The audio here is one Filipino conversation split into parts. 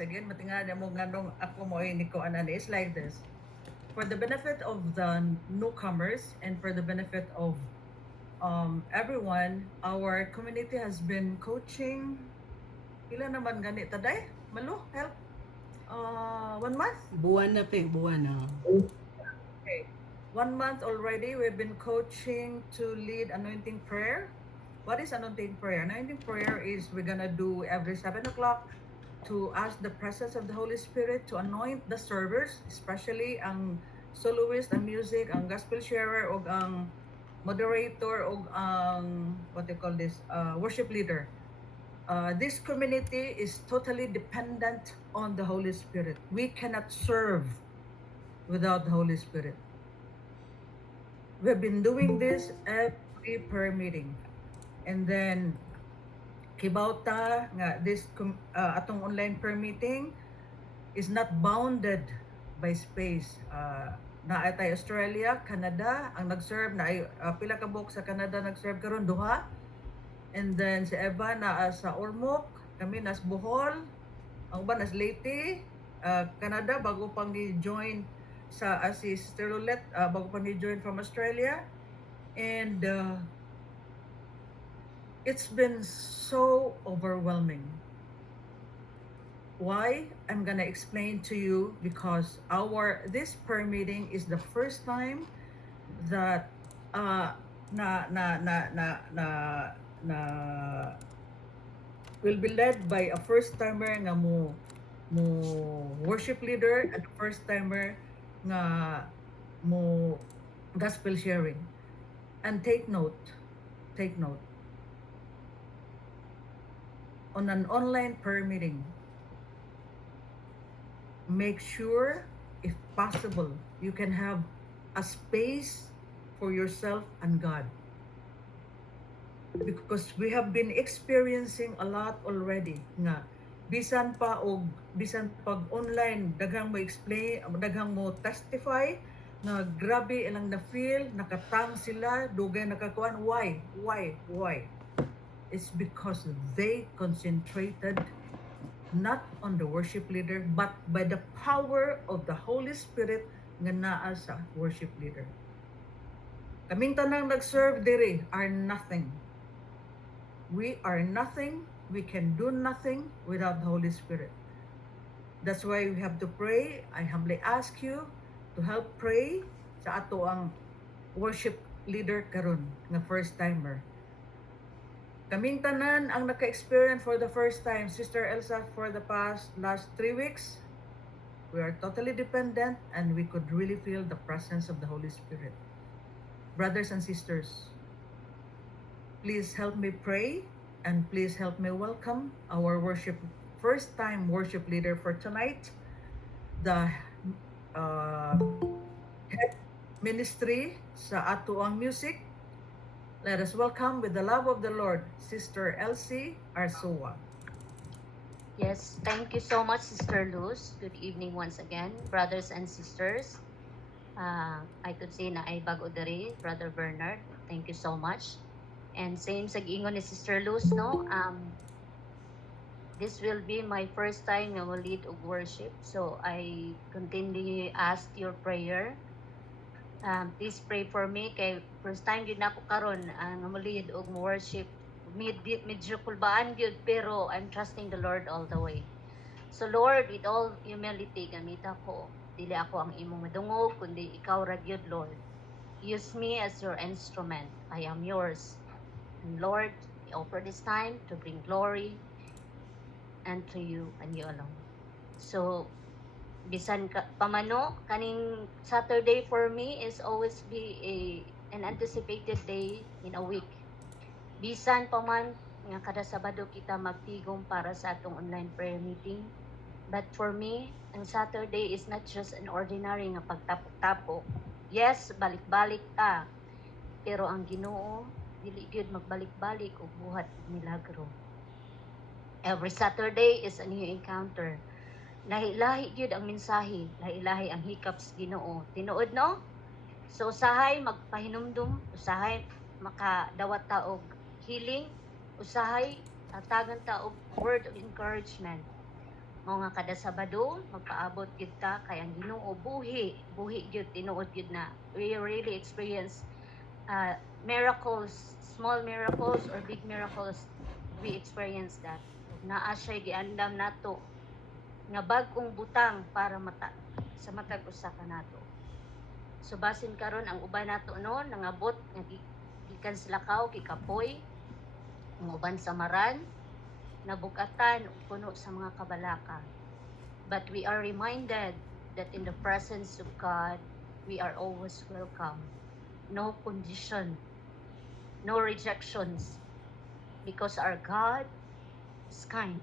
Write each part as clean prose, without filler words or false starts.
again, matinga mo nganong ako mo ni ko anani is like this. For the benefit of the newcomers and for the benefit of everyone, our community has been coaching. Pila naman gani taday? Malo, help. 1 month? Buwan na buwan na. Okay. 1 month already, we've been coaching to lead anointing prayer. What is anointing prayer? Anointing prayer is we're gonna do every 7 o'clock to ask the presence of the Holy Spirit to anoint the servers, especially ang soloist, ang music, ang gospel sharer, o ang moderator, o ang, what do you call this, worship leader. This community is totally dependent on the Holy Spirit. We cannot serve without the Holy Spirit. We've been doing this every prayer meeting. And then, kibauta nga this atong online prayer meeting is not bounded by space. Na ay tayo Australia, Canada, ang nag-serve na ay pila ka buok sa Canada nag-serve karon duha. And then si Eva na sa Ormoc, kami nas Bohol, ang uban nas Leyte, Canada bago pang ni-join sa si Sister Lulette, bago pang ni-join from Australia. And it's been so overwhelming. Why? I'm gonna explain to you because this prayer meeting is the first time that will be led by a first timer nga mo worship leader at first timer nga mo gospel sharing. And take note. On an online prayer meeting, make sure, if possible, you can have a space for yourself and God. Because we have been experiencing a lot already nga bisan pag online daghang mo explain, daghang mo testify na grabe ilang na feel, nakatang sila, dugay nakakuan. Why? It's because they concentrated not on the worship leader but by the power of the Holy Spirit nga naa sa worship leader. Kaming tanang nag-serve diri are nothing. We are nothing. We can do nothing without the Holy Spirit. That's why we have to pray. I humbly ask you to help pray sa ato ang worship leader karon nga first timer. Kaming tanan ang naka-experience for the first time, Sister Elsa, for the last 3 weeks, we are totally dependent and we could really feel the presence of the Holy Spirit. Brothers and sisters, please help me pray and please help me welcome our first time worship leader for tonight, the head ministry sa ato ang music. Let us welcome with the love of the Lord, Sister Elsie Arsua. Yes, thank you so much, Sister Luz. Good evening once again, brothers and sisters. I could say na ay bago diri, Brother Bernard. Thank you so much. And same sa giingon ni Sister Luz, no? This will be my first time na lead of worship. So I continually ask your prayer. Please pray for me kay first time gyud nako karon nga lead og worship. Medyo kulbaan gyud pero I'm trusting the Lord all the way. So Lord, with all humility gamit ako. Dili ako ang imong madungog kundi ikaw ra gyud, Lord. Use me as your instrument. I am yours. And Lord, I offer this time to bring glory and to you and you alone. So bisan pamano kaning Saturday for me is always be an anticipated day in a week. Bisan pa man nga kada Sabado kita magtigom para sa atong online prayer meeting, but for me ang Saturday is not just an ordinary nga pagtapok-tapok. Yes, balik-balik ta, pero ang Ginoo dili gyud magbalik-balik og buhat og milagro. Every Saturday is a new encounter. Lahi-lahi gyud ang mensahe, lahi-lahi ang hikaps Ginoo. Tinuod no? So usahay magpahinumdum, usahay makadawat ta og healing, usahay tagan ta og word of encouragement. Mao nga kada Sabado magpaabot gyud ta kay ang Ginoo buhi gyud tinuod gyud na we really experience miracles, small miracles or big miracles. We experience that. Naa siya giandam nato nga bag-ong butang para sa matag usa ka nato. So basin karon ang uban nato no nangabot nga gikan sa lakaw kikapoy, ang uban sa maran nabukatan ug puno sa mga kabalaka. But we are reminded that in the presence of God, we are always welcome. No condition, no rejections, because our God is kind,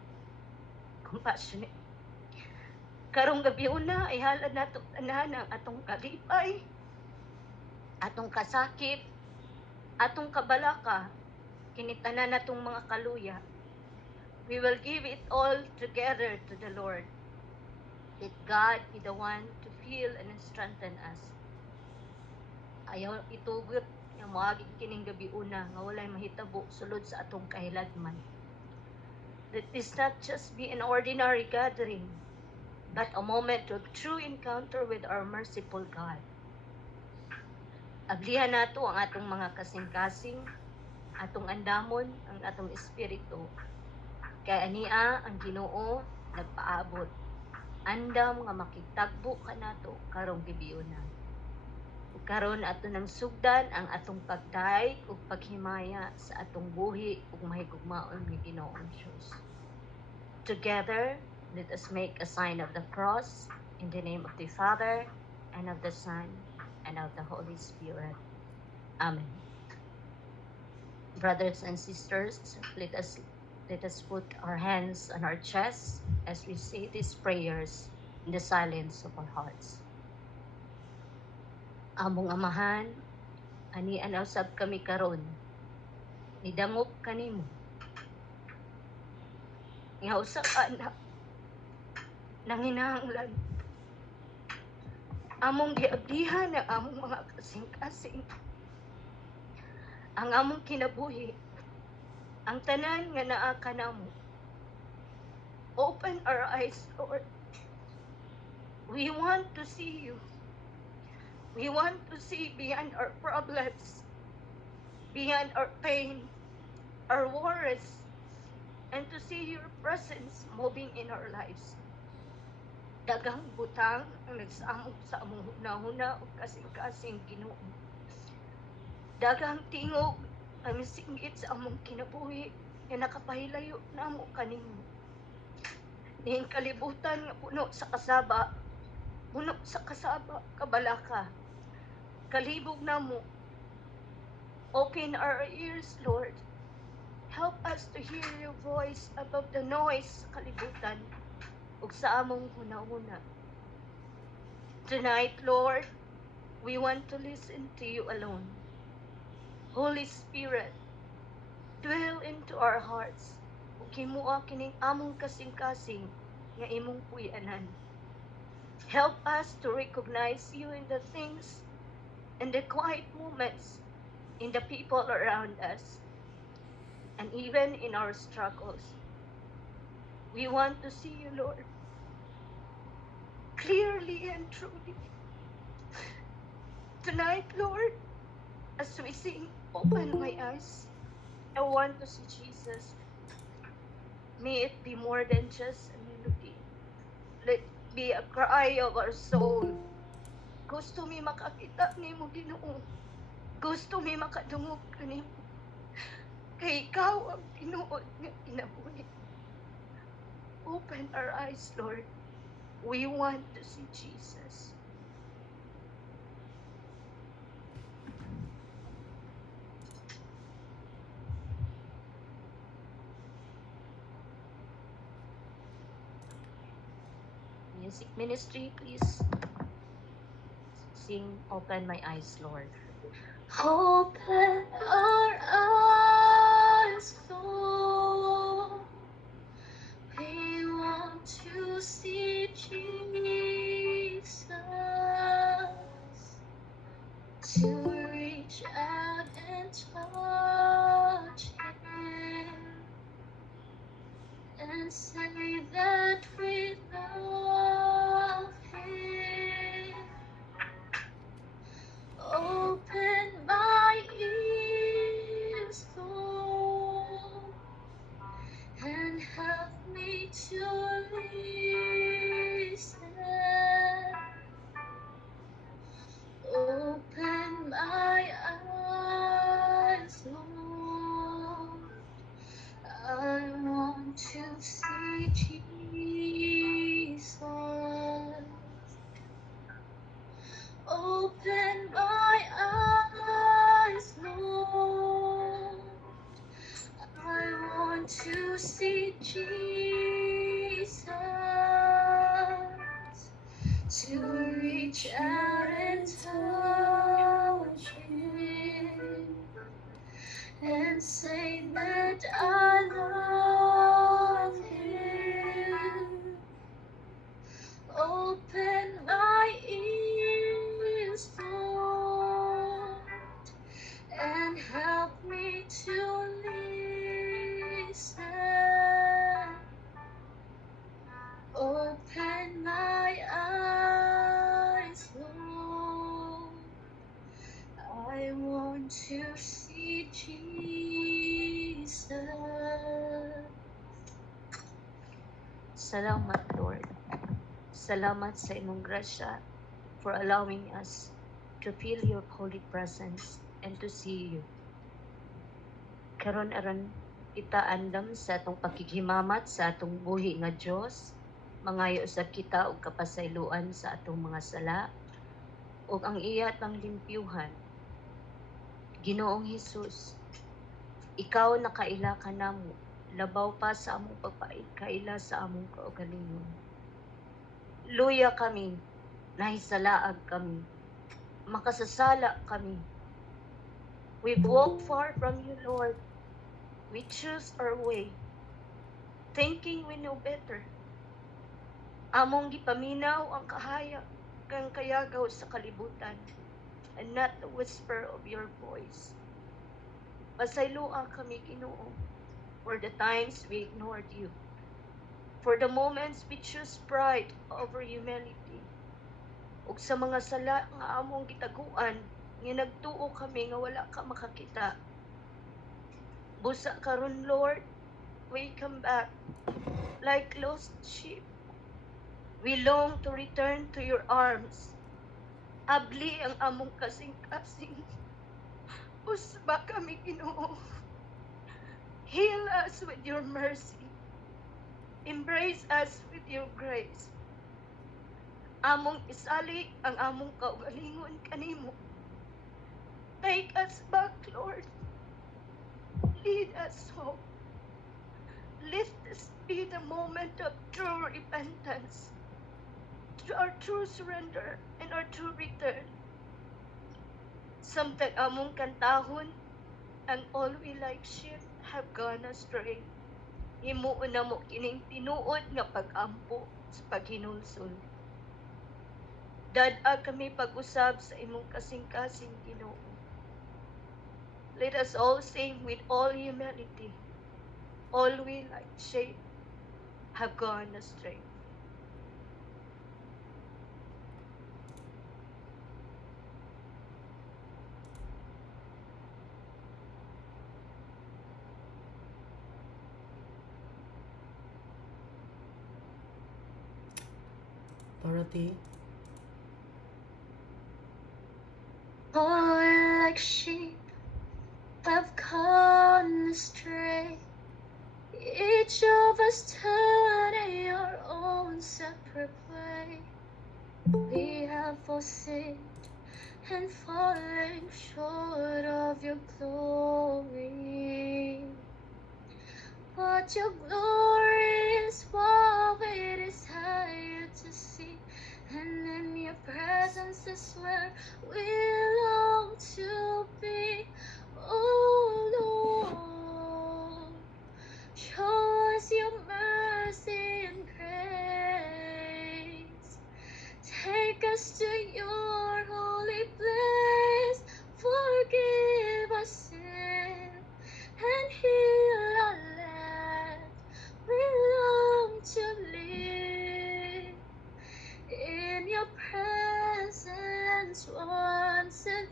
compassionate. Karong gabi una, ihalad nato tanan ang atong kalipay, atong kasakit, atong kabalaka, kinitanan natong mga kaluya. We will give it all together to the Lord. Let God be the one to feel and strengthen us. Ayaw itugot nga moagi kining gabi una nga walay mahitabo sulod sa atong kahiladman. Let this not just be an ordinary gathering, but a moment of true encounter with our merciful God. Ablihan nato ang atong mga kasing-kasing, atong andamon, ang atong espiritu. Kay ania ang Ginoo nagpaabot. Andam nga makitagbo ka nato karong gibiuna. Karon ato nang sugdan ang atong pagdaig ug paghimaya sa atong buhi ug mahigugmaon ni Ginoong Diyos. Together, let us make a sign of the cross in the name of the Father and of the Son and of the Holy Spirit. Amen. Brothers and sisters, let us put our hands on our chests as we say these prayers in the silence of our hearts. Among Amahan, ani usab kami karon, nidangop kanimo. Nga usa ka anak, nanginahanglan. Among giabdihan ang among mga kasing-kasing, ang among kinabuhi, ang tanan nga naa kanamo. Open our eyes, Lord. We want to see you. We want to see beyond our problems, beyond our pain, our worries, and to see your presence moving in our lives. Daghang butang ang nagsamok sa among hunahuna o kasing-kasing Ginoo. Daghang tingog ang singgit sa among kinabuhi nga nakapahilayo namo kanimo. Ning kalibutan nga puno sa kasaba, kabalaka. Kalibog namo. Open our ears, Lord. Help us to hear your voice above the noise sa kalibutan ug sa among hunahuna. Tonight, Lord, we want to listen to you alone. Holy Spirit, dwell into our hearts ug himuha kining among kasing-kasing nga imong puy-anan. Help us to recognize you in the things and the quiet moments, in the people around us, and even in our struggles. We want to see you, Lord, clearly and truly. Tonight, Lord, as we sing, open my eyes, I want to see Jesus. May it be more than just a melody. Let it be a cry of our soul. Gusto mi makakita nimo, Ginoo. Gusto mi makadungog kanimo. Kay ikaw ang tinuod nga kinabuhi. Open our eyes, Lord. We want to see Jesus. Music ministry, please. Sing, open my eyes, Lord. Open our eyes, Lord. We want to see Jesus. To reach out and touch Him. And say that with reach out and touch him and say that I love him. Open my ears, Lord, and help me to listen. Open my eyes, Lord. I want to see Jesus. Salamat, Lord. Salamat sa imong grasya for allowing us to feel your holy presence and to see you. Karon aron kita andam sa atong pakikimamat sa atong buhi nga Dios, mangayo sa kita og kapasayloan sa atong mga sala ug ang iya tang limpyuhan. Ginoong Hesus, ikaw nakaila ka namo, labaw pa sa among pagpaikaila sa among kaugalingon. Luya kami, nahisalaag kami, makasasala kami. We've walked far from you, Lord. We choose our way, thinking we know better. Among gipaminaw ang kahayag kang kayagaw sa kalibutan, and not the whisper of your voice. Pasayloa kami, Ginoo, for the times we ignored you, for the moments we choose pride over humility, ug sa mga sala nga among gitaguan, nga nagtuo kami nga wala ka makakita. Busa karon, Lord, we come back like lost sheep. We long to return to your arms. Abli ang among kasing-kasing. Usba kami, Ginoo. Heal us with your mercy. Embrace us with your grace. Among isali ang among kaugalingon kanimo. Take us back, Lord. Lead us home. Let this be the moment of true repentance, our true surrender, and our true return. Samtang among kantahon, and all we like sheep have gone astray. Himuon na mo kining tinuod nga pag-ampo sa paghinulsol. Dad-ag kami pag-usab sa imong kasing-kasing, Ginoo. Let us all sing with all humility. All we like sheep have gone astray. Dorothy. All like sheep have gone astray. Each of us turning our own separate way. We have all sinned and fallen short of your glory. But your glory is what we desire to see, and in your presence is where we long to be. Oh Lord, show us your mercy and grace. Take us to your holy place. Forgive our sin and heal our land. We long to live in your presence once again.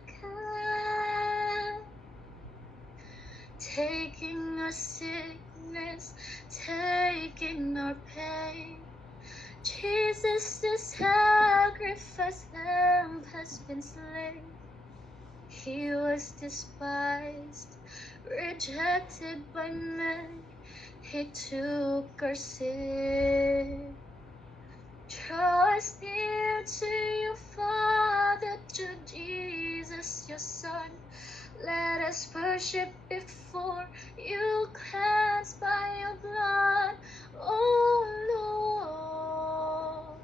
Taking our sickness, taking our pain. Jesus, the sacrifice lamb has been slain. He was despised, rejected by men. He took our sin. Draw us near to you, Father, to Jesus, your Son. Let us worship before you, cleansed by your blood. Oh Lord,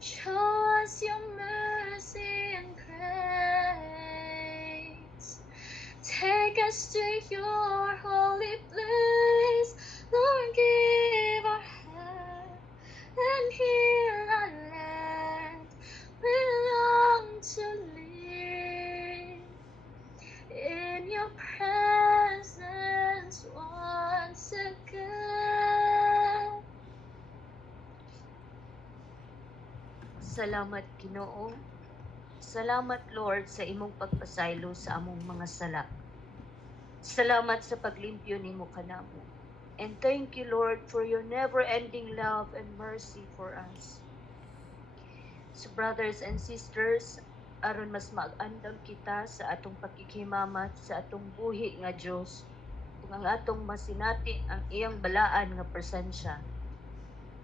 show us your mercy take us to your holy place. Lord, give our hand, and here our land. We long to live in your presence once again. Salamat, Ginoo. Salamat, Lord, sa imong pagpasaylo sa among mga sala. Salamat sa paglimpyo nimo kanamo. And thank you, Lord, for your never-ending love and mercy for us. So, brothers and sisters, aron mas mag-andam kita sa atong pakikimamat sa atong buhi nga Dios, ug ang atong masinati ang iyang balaan nga presensya.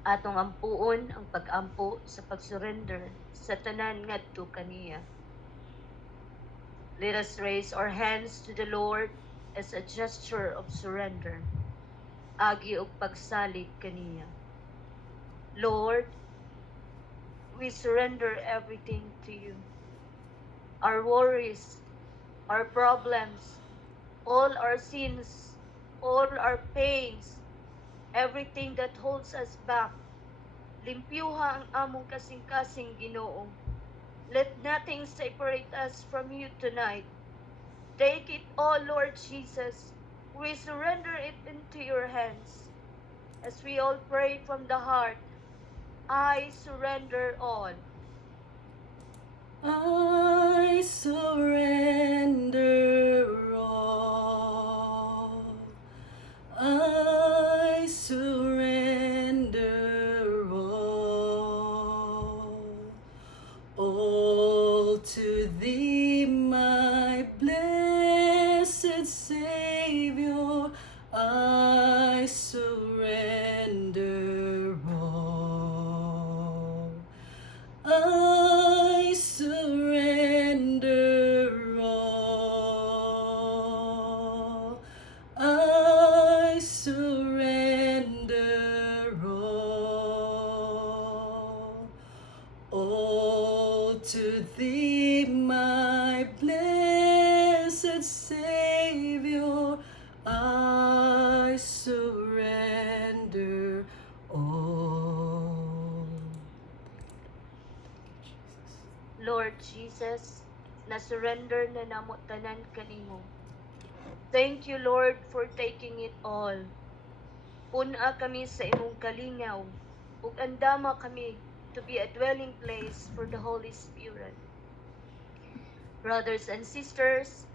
Atong ampuon ang pag-ampo sa pag-surrender sa tanan ngadto kaniya. Let us raise our hands to the Lord as a gesture of surrender, agi og pagsalig kaniya. Lord, we surrender everything to you. Our worries, our problems, all our sins, all our pains, everything that holds us back. Limpyuha ang among kasing-kasing, Ginoo. Let nothing separate us from you tonight. Take it all, Lord Jesus. We surrender it into your hands. As we all pray from the heart, I surrender all. I surrender all. I surrender all to thee, my blessed Savior. I surrender all. I surrender all. I surrender all to thee, my blessed Savior. I surrender all. Lord Jesus, na-surrender na namo tanan kanimo. Thank you, Lord, for taking it all. Puna kami sa imong kalingaw, ug andama kami to be a dwelling place for the Holy Spirit. Brothers and sisters,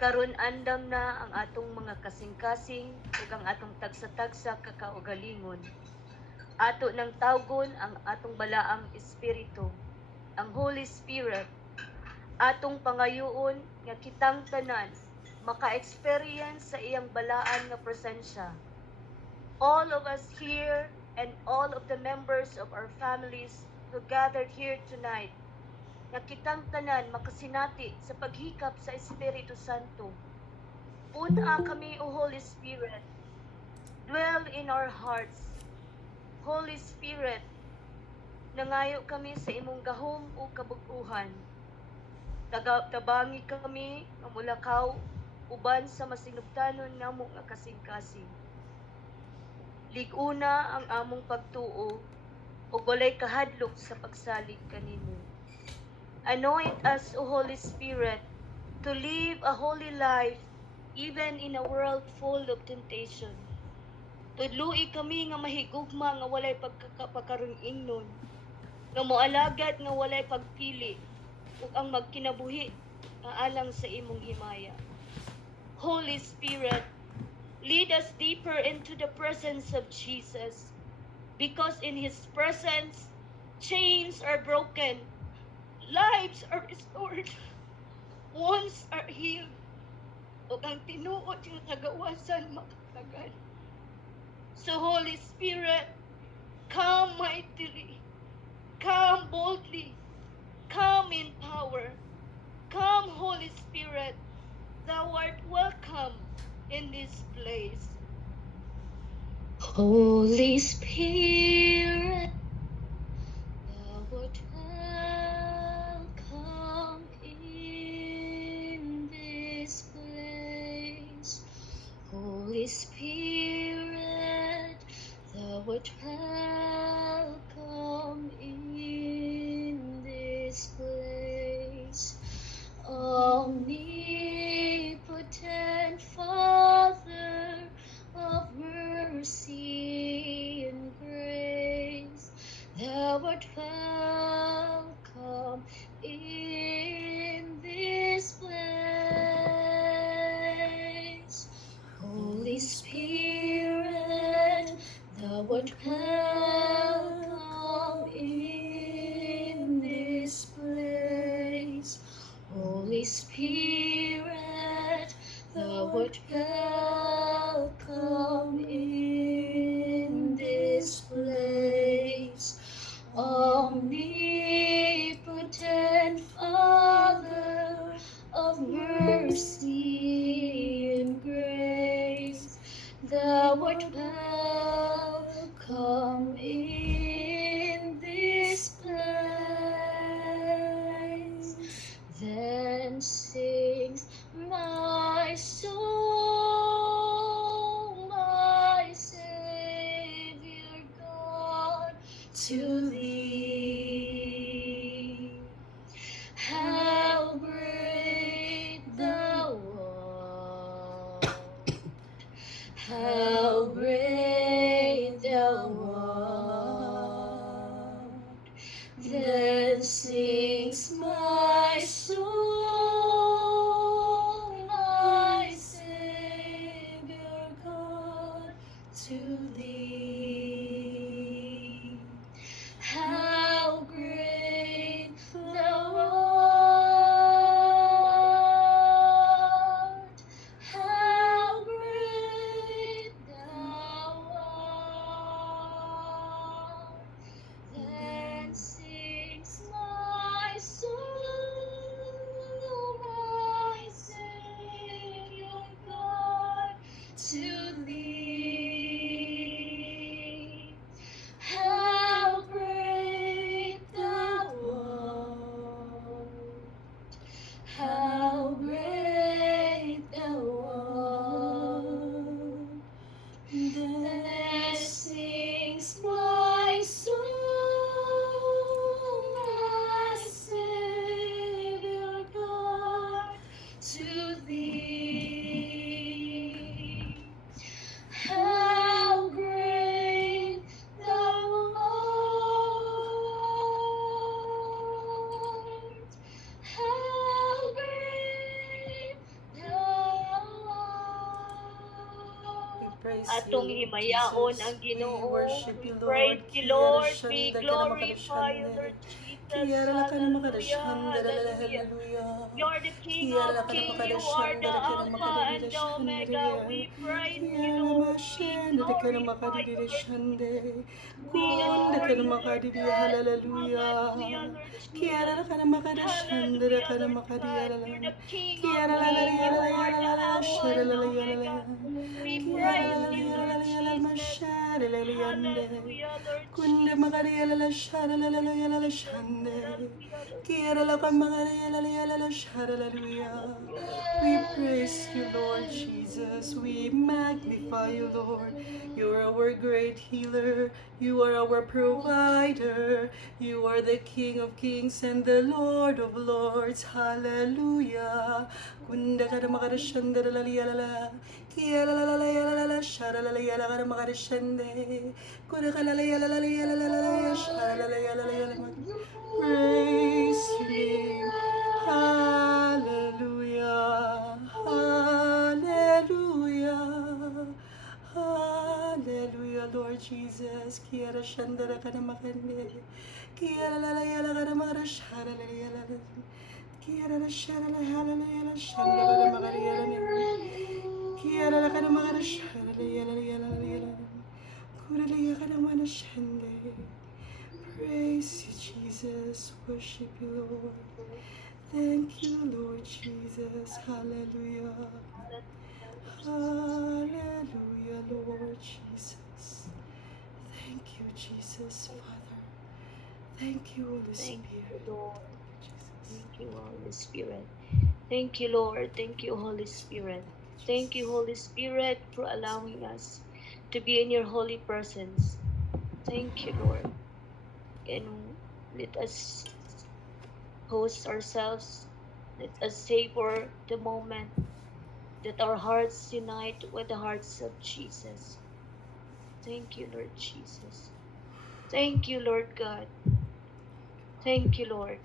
karon andam na ang atong mga kasing-kasing ug ang atong tagsa-tagsa kakaugalingon. Ato nang tawgon ang atong balaang espiritu, ang Holy Spirit, atong pangayuon nga kitang tanan maka-experience sa iyang balaan nga presensya. All of us here and all of the members of our families who gathered here tonight, nga kitang tanan makasinati sa paghikap sa Espiritu Santo. Puna kami, O Holy Spirit. Dwell in our hearts. Holy Spirit, nangayo kami sa imong gahom o kabug-uhan. Tabangi kami nga mulakaw uban sa masinugtanon namo nga kasing-kasing. Liguna ang among pagtuo ug walay kahadlok sa pagsalig kanimo. Anoint us, O Holy Spirit, to live a holy life even in a world full of temptation. Tudloi kami nga mahigugma nga walay pagkakapakarun-ingnon, nga moalagad nga walay pagpili, ug ang magkinabuhi nga alang sa imong himaya. Holy Spirit, lead us deeper into the presence of Jesus, because in His presence, chains are broken, lives are restored, wounds are healed, ug ang tinuod nga kagawasan makatagan. So Holy Spirit, come mightily, come boldly, come in power. Come, Holy Spirit, thou art welcome in this place. Holy Spirit, thou art welcome in this place. art welcome in this place. Omnipotent Father of mercy and grace, thou art welcome in this place. Holy Spirit, thou art welcome in this place. Holy Spirit, thou art welcome in this place. Omnipotent Father of mercy and grace, thou art welcome in this place. Then sings my soul, my Savior God, to thee. How great thou art, how great thou art. Then sings my soul, my Savior God, to thee. How great thou art, how great thou art. Then sings my soul, my Savior God, to thee. How great thou art, how great thou art. Then sings my soul, my Savior God, to thee. How great thou art, how great thou We art. praise Atong you, himayaon Jesus. ang We Ginoo. worship We you, praise Lord. you, Kiyara Lord. We shanda kana glorify you, makarashande. Lord Jesus. Kiyara kana Hallelujah, makarashanda la la la hallelujah. hallelujah. You're the King Kiyara of kana Kings. You are the makarashanda kana Alpha and makarira the shanda Omega. ya. We praise you, Kiyara la Lord. We mashanda kana glorify you, makarira Lord shande. Jesus. We Kunda adore kana you, Lord makarira God. Hallelujah, hallelujah. Lord Kiyara Jesus. kana makarashanda Hallelujah, kana Lord makarira God. la la. You're the King of Kiyara la la Kings. la You la are la the la Alpha shara and la la la Omega. la. We Kiyara praise la la you, la Lord la la Jesus. mashara la la yande. Hallelujah, Lord Kunda Jesus. magariya la la shara la la la la la Jesus. shande. Hallelujah, Lord Kiyara la Jesus. kan magariya la la la shara la la. Hallelujah, Lord We Jesus. praise you, Lord Jesus. We magnify you, Lord. You are our great healer. You are our provider. You are the King of kings and the Lord of lords. Hallelujah. Kunda kada makarashanda la la la la. Kiyala la la la la la la shara la la la kada makarashande. Kunda kala la la la la la la shara la la la la. Praise your name. Hallelujah. Hallelujah. Hallelujah, Lord Jesus. Kiara shandara kana makande. Kiara la la yala kana makara shara la yala. Kiara la shara la hala la yala shandara kana makara yala ne. Kiara la kana makara shara la yala la yala la yala. Kura la yala kana makara shande. Praise you, Jesus. Worship you, Lord. Thank you, Lord Jesus. Hallelujah. Hallelujah, Lord Jesus. Thank you, Jesus, Father. Thank you, Holy Thank Spirit. you, Lord. Jesus. Thank you, Holy Spirit. Thank you, Lord. Thank you, Holy Spirit. Thank you, Holy Spirit, for allowing us to be in your holy presence. Thank you, Lord. And let us host ourselves. Let us savor the moment that our hearts unite with the hearts of Jesus. Thank you, Lord Jesus. Thank you, Lord God. Thank you, Lord.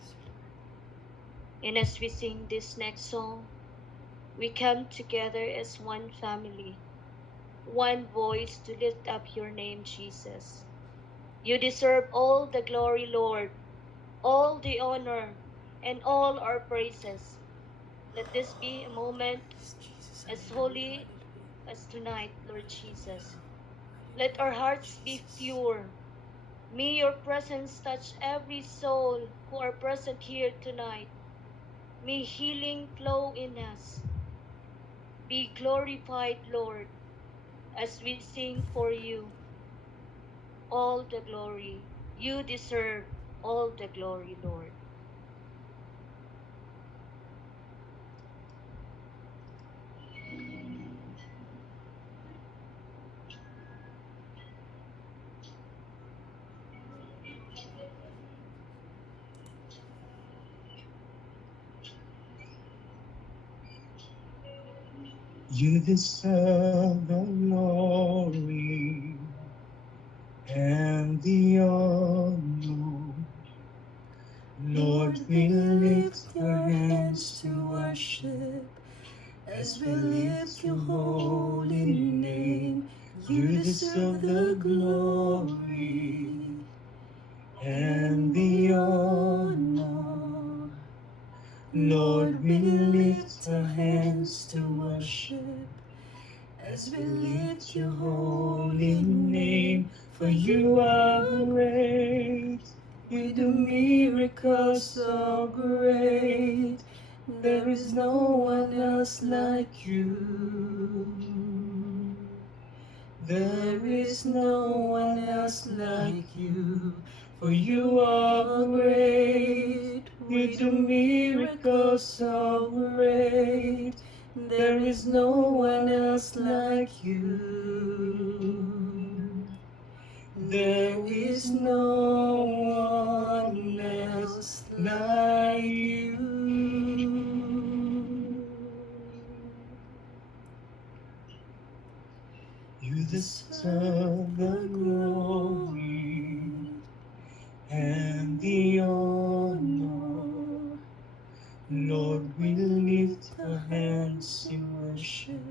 And as we sing this next song, we come together as one family, one voice to lift up your name, Jesus. You deserve all the glory, Lord, all the honor, and all our praises. Let this be a moment as holy as tonight, Lord Jesus. Let our hearts be pure. May your presence touch every soul who are present here tonight. May healing flow in us. Be glorified, Lord, as we sing for you all the glory. You deserve all the glory, Lord. You deserve the glory and the honor. Lord, we lift our hands to worship as we lift your holy name. You deserve the glory and the honor. Lord, we lift our hands to worship as we lift your holy name. For you are great, you do miracles so great. There is no one else like you. There is no one else like you, for you are great. You do miracles so great. There is no one else like you. There is no one else like you. You deserve the glory and the honor. Lord, we lift our hands in worship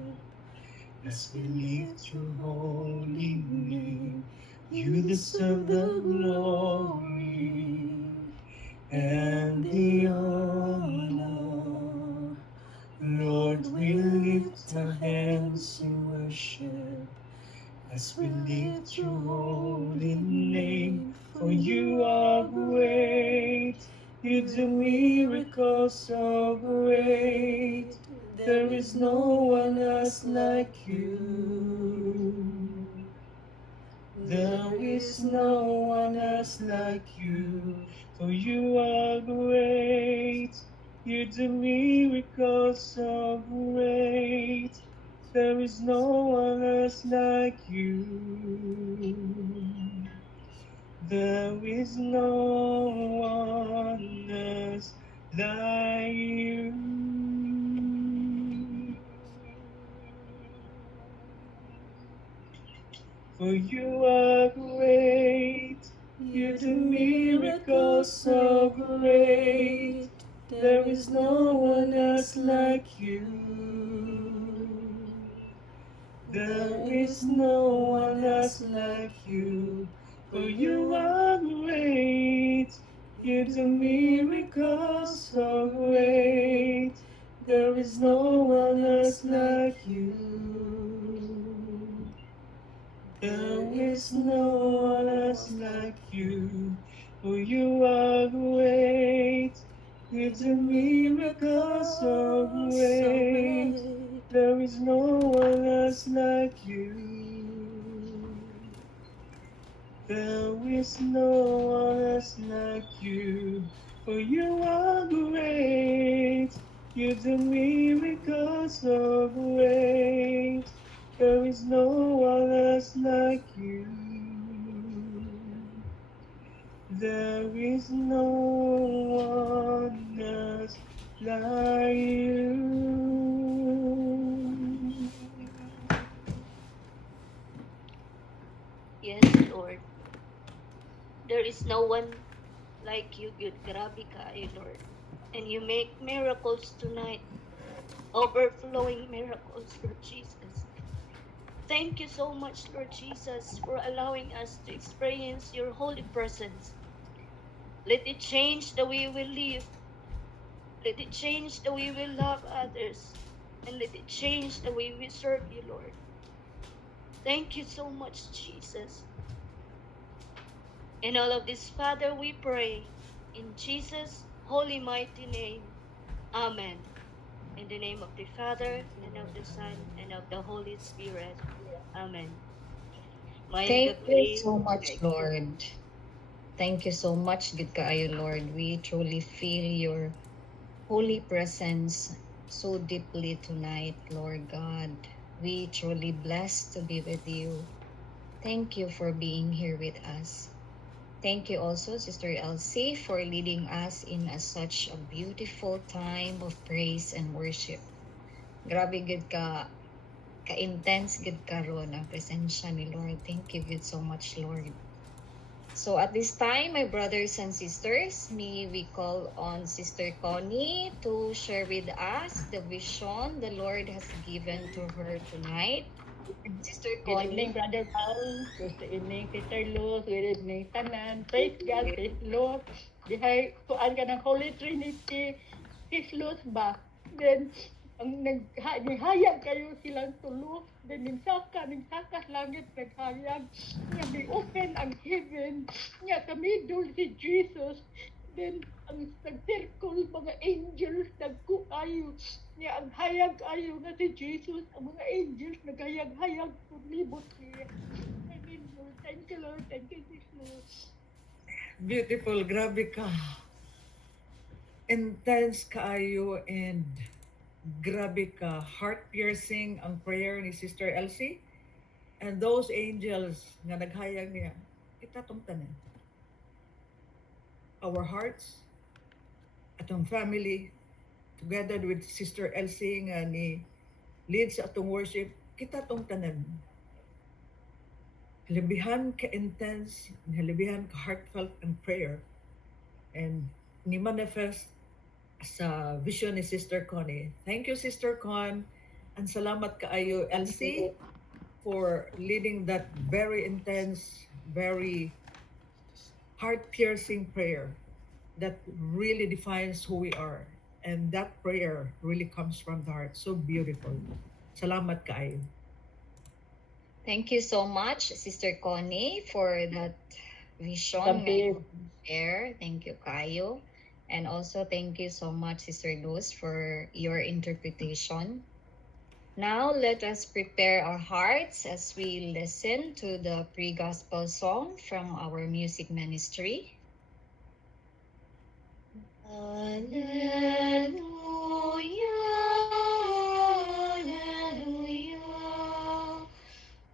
as we lift your holy name. You deserve the glory and the honor. Lord, we lift our hands in worship as we lift your holy name. For you are great, you do miracles so great. There is no one else like you. There is no one else like you. For you are great, you do miracles so great. There is no one else like you. There is no one else like you. For you are great, you do miracles so great. There is no one else like you. There is no one else like you. For you are great, you do miracles so great. There is no one else like you. There is no one else like you, for you are great. You do miracles so great. There is no one else like you. There is no one else like you, for you are great. You do miracles so great. There is no one else like you. There is no one else like you. Yes, Lord. There is no one like you, good. Grabe ka, Lord. And you make miracles tonight. Overflowing miracles, Lord Jesus. Thank you so much, Lord Jesus, for allowing us to experience your holy presence. Let it change the way we live. Let it change the way we love others. And let it change the way we serve you, Lord. Thank you so much, Jesus. In all of this, Father, we pray in Jesus' holy mighty name. Amen. In the name of the Father, and of the Son, and of the Holy Spirit. Amen. Mind ka, Thank you please. so much, Lord. Thank you so much, good kaayo, Lord. We truly feel your holy presence so deeply tonight, Lord God. We truly blessed to be with you. Thank you for being here with us. Thank you also, Sister Elsie, for leading us in such a beautiful time of praise and worship. Grabe good ka-intense good karon ang presensya ni Lord. Thank you good so much, Lord. So at this time, my brothers and sisters, may we call on Sister Connie to share with us the vision the Lord has given to her tonight. Sister Good evening, Connie. Brother Paul. Good evening, Sister Luz. Good evening, Tanan. Praise God, praise Lord. Dihay, tuan ka ng Holy Trinity. His Luz ba? Then, ang naghayag kayo silang tulo. Then, ninsaka langit naghayag. Nga, open ang heaven. Nga, kamidol si Jesus. Then, ang nag-circle, mga angels, nagkuayo. Nga ang hayag ayo nga si Jesus, ang mga angels naghayag-hayag tulibot niya. I mean, Lord, thank you, Lord. Thank you, Jesus. Beautiful, grabe ka. Intense kaayo and grabe ka. Heart-piercing ang prayer ni Sister Elsie. And those angels nga naghayag niya, kita tong tanan. Our hearts, atong family, together with Sister Elsie nga ni lead sa atong worship, kita tong tanan. Halabihan ka-intense, halabihan ka-heartfelt ang prayer. And ni manifest sa vision ni Sister Connie. Thank you, Sister Con. And salamat kaayo, Elsie, for leading that very intense, very heart-piercing prayer that really defines who we are. And that prayer really comes from the heart. So beautiful. Salamat kaayo. Thank you so much, Sister Connie, for that vision Sabi, share. Thank you, Kayo. And also thank you so much, Sister Luz, for your interpretation. Now let us prepare our hearts as we listen to the pre-gospel song from our music ministry. Hallelujah, hallelujah.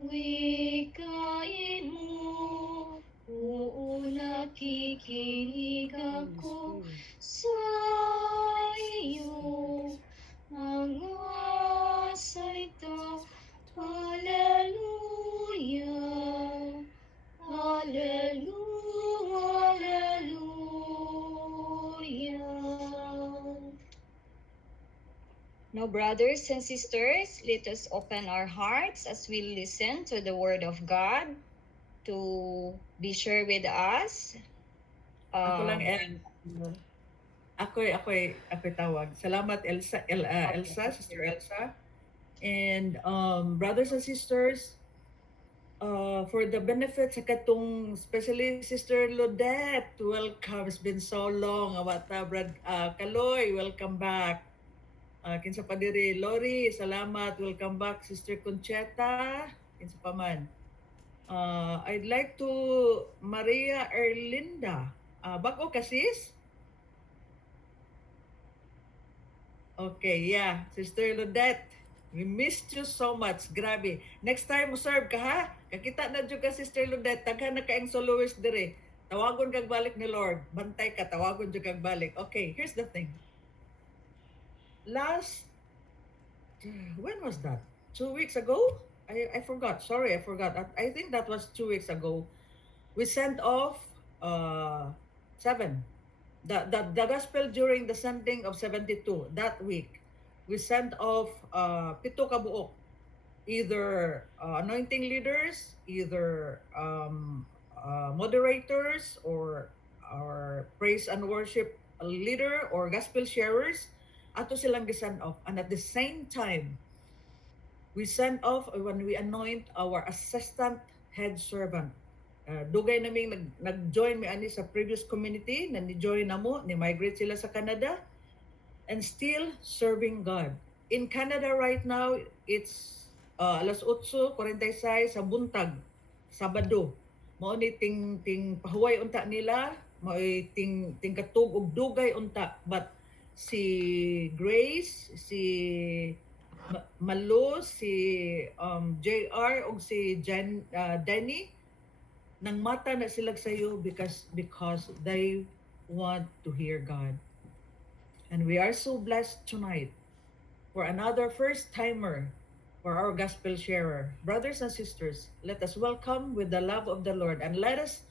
Wikain mo, oo, nakikinig ako sa iyo. Ang asa'y ito, hallelujah, hallelujah, hallelujah. Now, brothers and sisters, let us open our hearts as we listen to the Word of God to be sure with us. Ako lang, ako'y tawag. Salamat, Elsa, Sister Elsa. And brothers and sisters, for the benefit sa katong, especially Sister Lodette, welcome. It's been so long. Awata, Brad Kaloy, welcome back. Kinsa pa diri, Lori, salamat, welcome back. Sister Concheta, kinsa pa man. I'd like to Maria Erlinda. Bago ka, sis? Okay, yeah. Sister Lodette, we missed you so much. Grabe. Next time mo serve ka, ha? Kakita na dyan ka, Sister Lodette. Taghan na kaing soloist dire. Tawagon kag balik ni Lord. Bantay ka, tawagon jud kag balik. Okay, here's the thing. Last, when was that? 2 weeks ago? I forgot. Sorry, I forgot. I think that was 2 weeks ago. We sent off 7. The gospel during the sending of 72 that week. We sent off 7 ka buok. Either anointing leaders, either moderators, or praise and worship leader or gospel sharers. Ato silang gisend off. And at the same time, we send off when we anoint our assistant head servant. Dugay naming nag-join mi ani sa previous community na ni-join namo, ni-migrate sila sa Canada and still serving God. In Canada right now, it's alas 8:46 sa buntag, Sabado. Mao ni ting pahuway unta nila, mao ting katug og dugay unta, but si Grace, si Malo, si JR ug si Denny nang mata na sila sayo because they want to hear God. And we are so blessed tonight for another first timer for our gospel sharer. Brothers and sisters, let us welcome with the love of the Lord and let us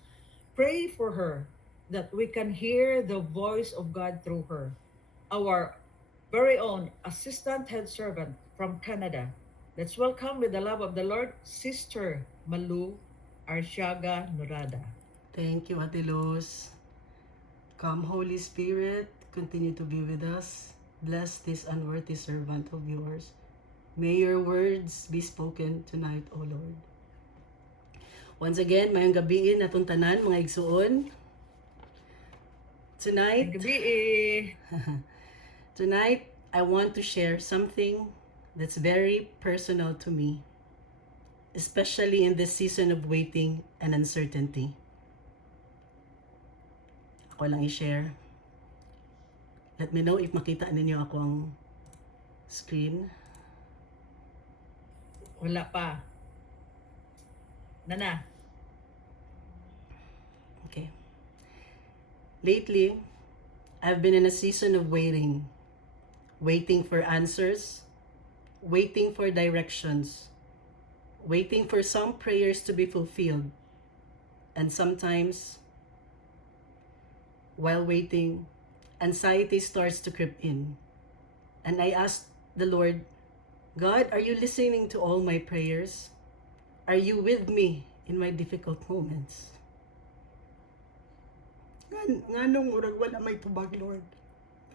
pray for her that we can hear the voice of God through her. Our very own assistant head servant from Canada. Let's welcome with the love of the Lord, Sister Malu Arsiaga Norada. Thank you, Ate Luz. Come, Holy Spirit, continue to be with us. Bless this unworthy servant of yours. May your words be spoken tonight, O Lord. Once again, mayong gabiin atong tanan, mga igsuon. Tonight, Tonight, I want to share something that's very personal to me, especially in this season of waiting and uncertainty. Ako lang i-share. Let me know if makita ninyo ako ang screen. Wala pa. Nana. Okay. Lately, I've been in a season of waiting for answers, waiting for directions, waiting for some prayers to be fulfilled. And sometimes, while waiting, anxiety starts to creep in. And I asked the Lord, God, are you listening to all my prayers? Are you with me in my difficult moments? Nga nung murag wala may tubag, Lord.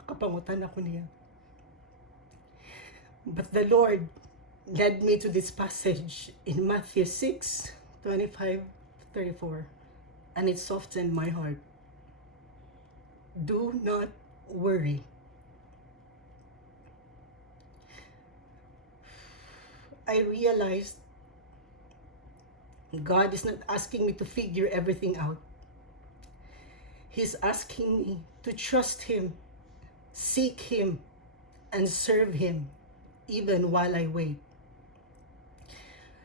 Nakapangutan ako niya. But the Lord led me to this passage in Matthew 6:25-34, and it softened my heart. Do not worry. I realized God is not asking me to figure everything out. He's asking me to trust Him, seek Him, and serve Him even while I wait.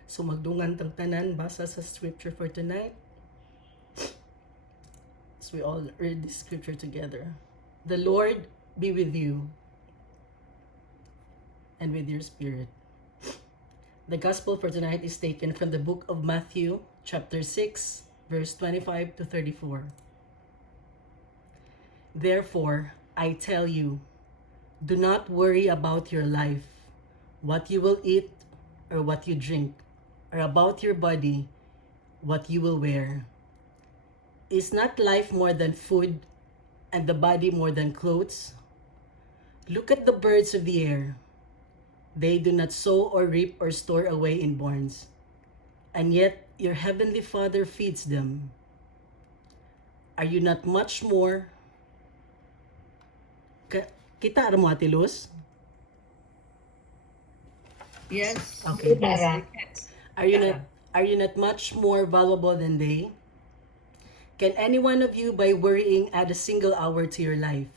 So magdungan tang tanan, basa sa scripture for tonight. So we all read this scripture together. The Lord be with you and with your spirit. The gospel for tonight is taken from the book of Matthew, chapter 6, verse 25-34. Therefore, I tell you, do not worry about your life, what you will eat or what you drink, or about your body, what you will wear. Is not life more than food, and the body more than clothes? Look at the birds of the air. They do not sow or reap or store away in barns, and yet your heavenly Father feeds them. Are you not much more? Kita mo, Ate Luz? Yes. Okay. Are you not much more valuable than they? Can any one of you by worrying add a single hour to your life?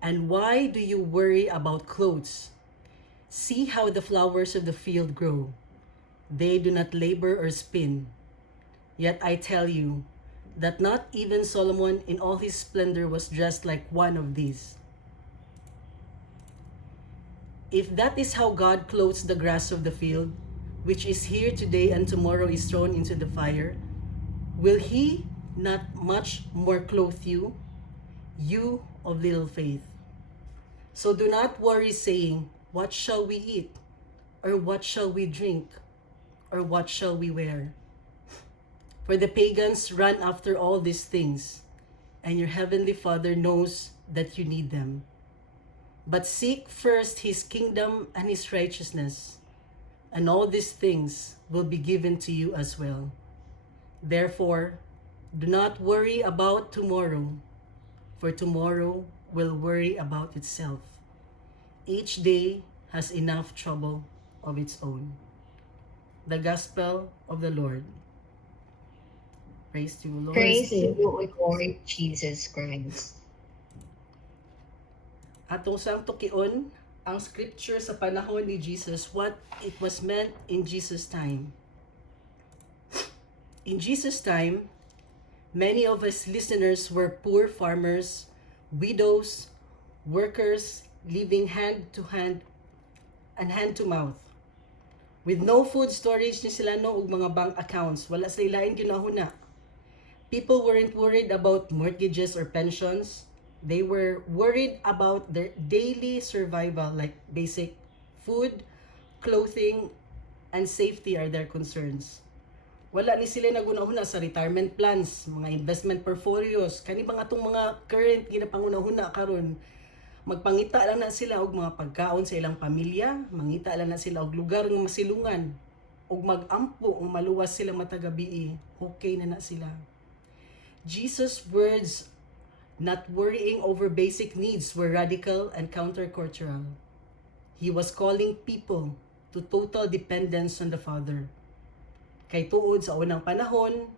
And why do you worry about clothes? See how the flowers of the field grow. They do not labor or spin. Yet I tell you, that not even Solomon in all his splendor was dressed like one of these. If that is how God clothes the grass of the field, which is here today and tomorrow is thrown into the fire, will he not much more clothe you, you of little faith? So do not worry, saying, what shall we eat? Or what shall we drink? Or what shall we wear? For the pagans run after all these things, and your heavenly Father knows that you need them. But seek first his kingdom and his righteousness, and all these things will be given to you as well. Therefore, do not worry about tomorrow, for tomorrow will worry about itself. Each day has enough trouble of its own. The Gospel of the Lord. Praise to you, Lord. Praise to you, Lord Jesus Christ. Atong sang tukion ang scripture sa panahon ni Jesus, what it was meant in Jesus' time. In Jesus' time, many of his listeners were poor farmers, widows, workers living hand to hand and hand to mouth. With no food storage ni sila no ug mga bank accounts, wala sila lain ginahuna. People weren't worried about mortgages or pensions. They were worried about their daily survival, like basic food, clothing, and safety are their concerns. Wala ni sila nagunahuna sa retirement plans, mga investment portfolios, kani mga atong mga current ginapangunahuna karon. Magpangita lang na sila og mga pagkaon sa ilang pamilya, mangita lang na sila og lugar nga masilungan, og magampo ang maluwas sila matagabi, okay na sila. Jesus' words, not worrying over basic needs, were radical and countercultural. He was calling people to total dependence on the Father. Kay tuod sa unang panahon,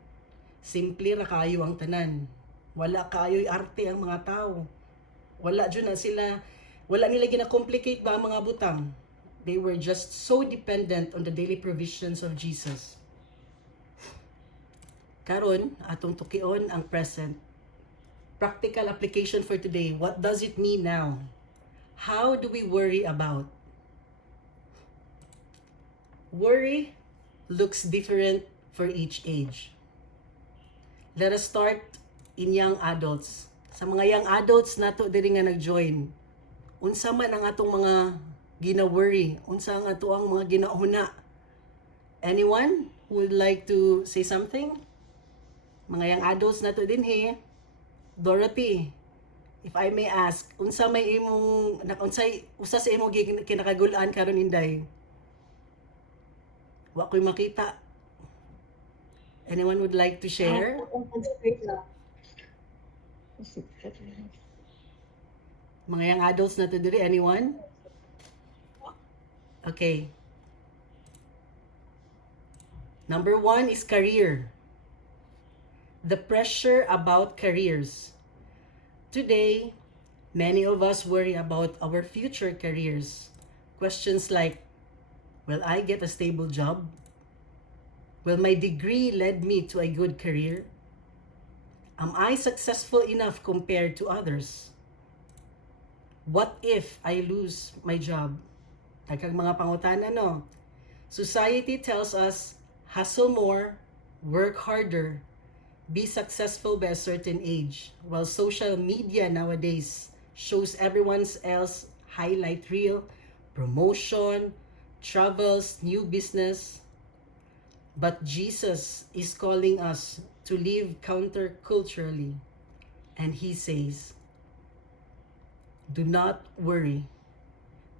simple ra kaayo ang tanan. Wala kaayo'y arte ang mga tao. Wala dyan na sila, wala nila gina-complicate ba ang mga butang. They were just so dependent on the daily provisions of Jesus. Karon, atong tukion ang present. Practical application for today. What does it mean now? How do we worry about? Worry looks different for each age. Let us start in young adults. Sa mga young adults nato diri nga nag-join, unsa man ang atong mga gina-worry, unsa ang ato ang mga ginahuna. Anyone who would like to say something? Mga young adults nato din Dorothy, if I may ask, unsa may imong unsay usa sa imong kinakagulaan karon inday? Wa ko'y makita. Anyone would like to share? Mga young adults na to diri, anyone? Okay. Number 1 is career. The pressure about careers. Today, many of us worry about our future careers. Questions like, will I get a stable job? Will my degree lead me to a good career? Am I successful enough compared to others? What if I lose my job? Daghang mga pangutana, no? Society tells us, hustle more, work harder, be successful by a certain age, while social media nowadays shows everyone else highlight reel, promotion, travels, new business. But Jesus is calling us to live counterculturally, and he says, do not worry.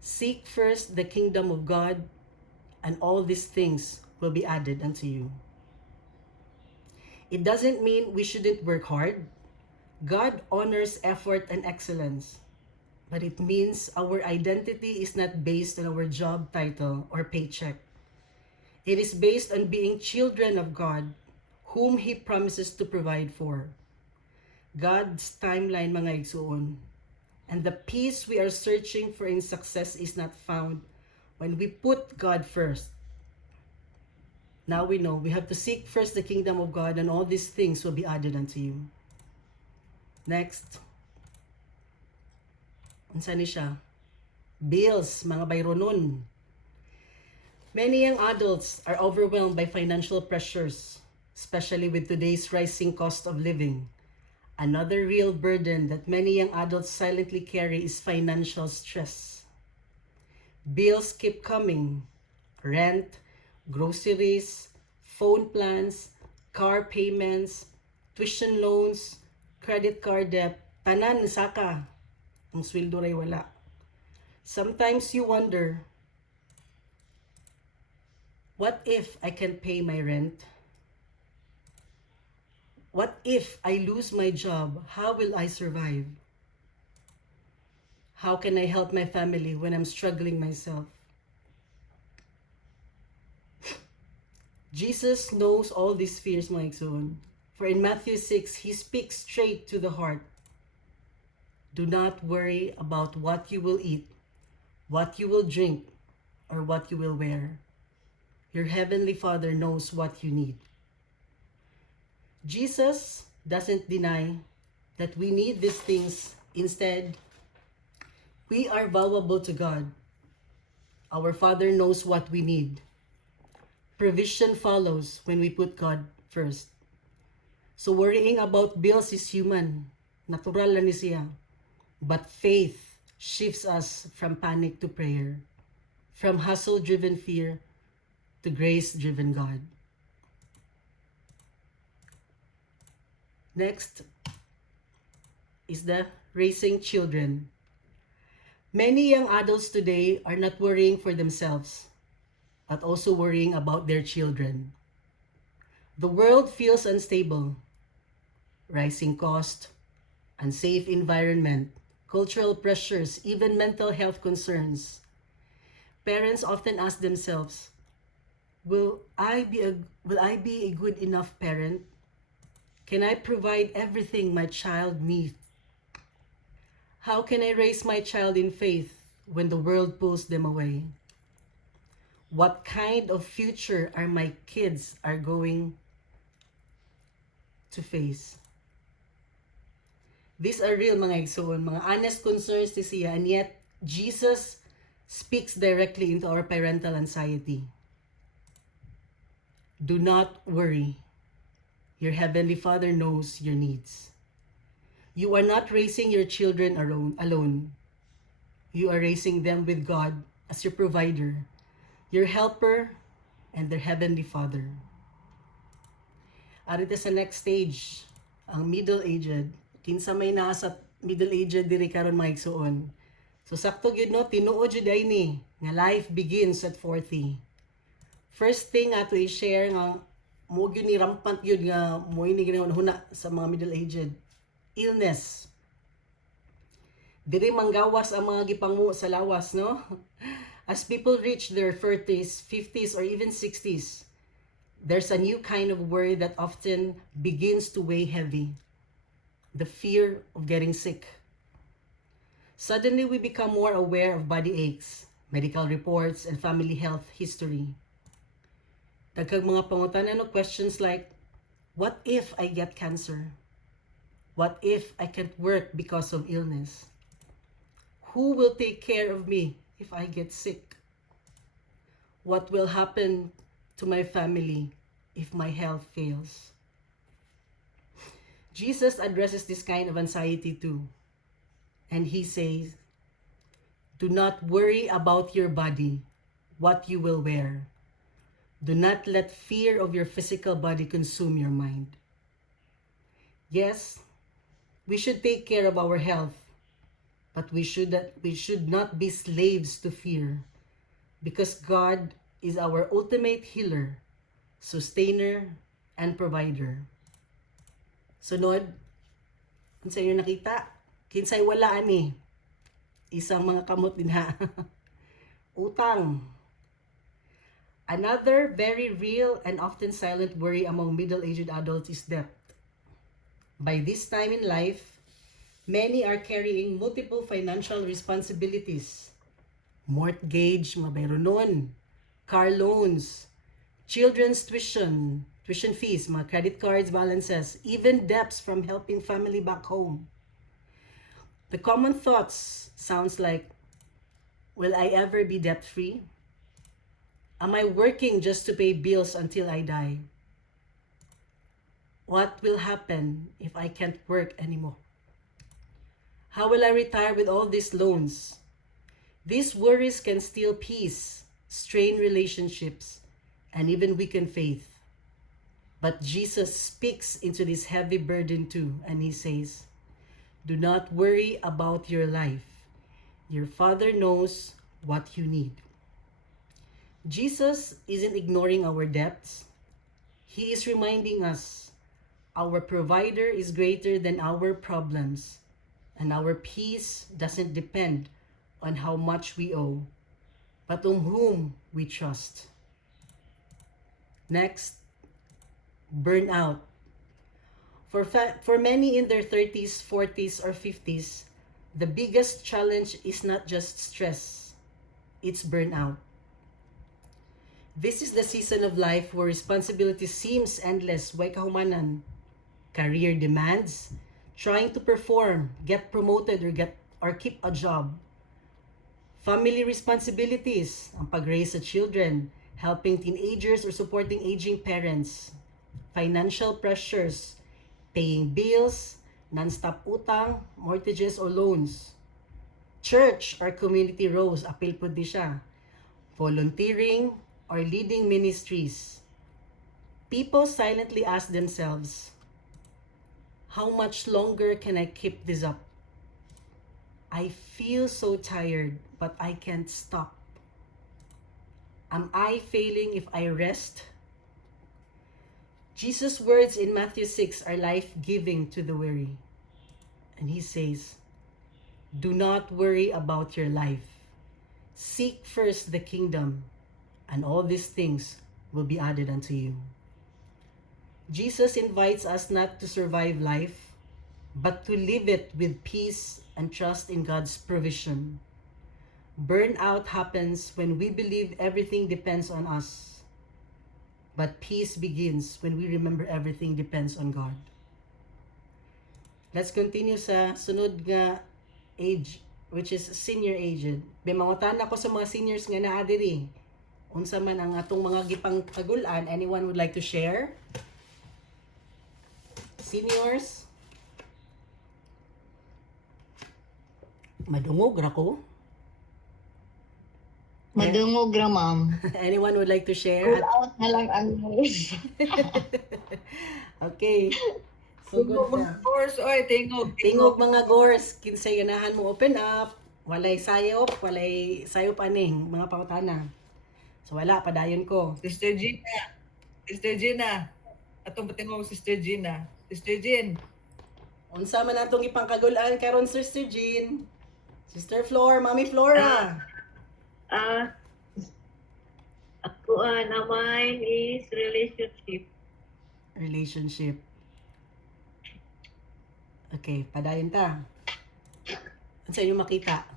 Seek first the kingdom of God, and all these things will be added unto you. It doesn't mean we shouldn't work hard. God honors effort and excellence. But it means our identity is not based on our job title or paycheck. It is based on being children of God, whom He promises to provide for. God's timeline, mga igsuon. And the peace we are searching for in success is not found when we put God first. Now we know we have to seek first the kingdom of God, and all these things will be added unto you. Next. Unsa ni siya? Bills, mga bayronon. Many young adults are overwhelmed by financial pressures, especially with today's rising cost of living. Another real burden that many young adults silently carry is financial stress. Bills keep coming. Rent, groceries, phone plans, car payments, tuition loans, credit card debt, tanan saka. Ang sweldo ray wala. Sometimes you wonder, what if I can't pay my rent? What if I lose my job? How will I survive? How can I help my family when I'm struggling myself? Jesus knows all these fears, mga igsoon. For in Matthew 6, He speaks straight to the heart. Do not worry about what you will eat, what you will drink, or what you will wear. Your heavenly Father knows what you need. Jesus doesn't deny that we need these things. Instead, we are valuable to God. Our Father knows what we need. Provision follows when we put God first. So worrying about bills is human. Natural lang ni siya. But faith shifts us from panic to prayer, from hustle-driven fear to grace-driven God. Next is the raising children. Many young adults today are not worrying for themselves, but also worrying about their children. The world feels unstable. Rising cost, unsafe environment, cultural pressures, even mental health concerns. Parents often ask themselves, will I be a good enough parent? Can I provide everything my child needs? How can I raise my child in faith when the world pulls them away? What kind of future are my kids are going to face? These are real, mga igsoon, mga honest concerns ni siya, and yet Jesus speaks directly into our parental anxiety. Do not worry. Your heavenly Father knows your needs. You are not raising your children alone. You are raising them with God as your provider, your helper, and their heavenly Father. Arito sa next stage, ang middle-aged. Kinsa may nasa middle-aged diri karon mga igsoon. So sakto gyud no, tinuod jud ay ni nga life begins at 40. First thing ato i-share nga mo gyud ni rampant gyud nga mo ini ginahuna sa mga middle-aged. Illness. Diri manggawas ang mga gipangmu sa lawas, no? As people reach their 40s, 50s, or even 60s, there's a new kind of worry that often begins to weigh heavy. The fear of getting sick. Suddenly, we become more aware of body aches, medical reports, and family health history. Dagkag mga pangutanan o questions like, what if I get cancer? What if I can't work because of illness? Who will take care of me if I get sick? What will happen to my family if my health fails? Jesus addresses this kind of anxiety too. And he says, do not worry about your body, what you will wear. Do not let fear of your physical body consume your mind. Yes, we should take care of our health, but we should not be slaves to fear, because God is our ultimate healer, sustainer, and provider. Sunod, kinsay nyo nakita? Kinsay wala ani? Isang mga kamot din ha. Utang. Another very real and often silent worry among middle-aged adults is debt. By this time in life, many are carrying multiple financial responsibilities. Mortgage, mabayronon, car loans, children's tuition fees, mga credit cards balances, even debts from helping family back home. The common thoughts sounds like, will I ever be debt-free? Am I working just to pay bills until I die? What will happen if I can't work anymore? How will I retire with all these loans? These worries can steal peace, strain relationships, and even weaken faith. But Jesus speaks into this heavy burden too, and he says, do not worry about your life. Your Father knows what you need. Jesus isn't ignoring our debts. He is reminding us our provider is greater than our problems, and our peace doesn't depend on how much we owe, but on whom we trust. Next, burnout. For many in their 30s, 40s, or 50s, the biggest challenge is not just stress, it's burnout. This is the season of life where responsibility seems endless, way kahumanan. Career demands, trying to perform, get promoted, or keep a job. Family responsibilities, ang pag-raise sa children, helping teenagers or supporting aging parents. Financial pressures, paying bills, non-stop utang, mortgages or loans. Church or community roles, apil po di siya. Volunteering or leading ministries. People silently ask themselves, how much longer can I keep this up? I feel so tired, but I can't stop. Am I failing if I rest? Jesus' words in Matthew 6 are life-giving to the weary. And he says, do not worry about your life. Seek first the kingdom, and all these things will be added unto you. Jesus invites us not to survive life, but to live it with peace and trust in God's provision. Burnout happens when we believe everything depends on us. But peace begins when we remember everything depends on God. Let's continue sa sunod nga age, which is senior aged. Bimangutan ako sa mga seniors nga naa diri. Unsa man ang atong mga gipang kagulan, anyone would like to share? Seniors? Madungog ra ko. Madungog ra, ma'am. Anyone would like to share? Pull out na lang ang noise. Okay. So good na. Of course, oy, tingog. Tingog mga gors, kinsay ganahan mo open up. Walay sayop aning mga pangutana. So wala, padayon ko. Sister Gina. Sister Gina. Atong patingog Sister Gina. Sister Jean. Unsa man atong ipangkagulaan karon, Sister Jean? Sister Flor, Mami Flora. Ako na mine is relationship. Relationship. Okay, padayon ta. Unsa inyo makita?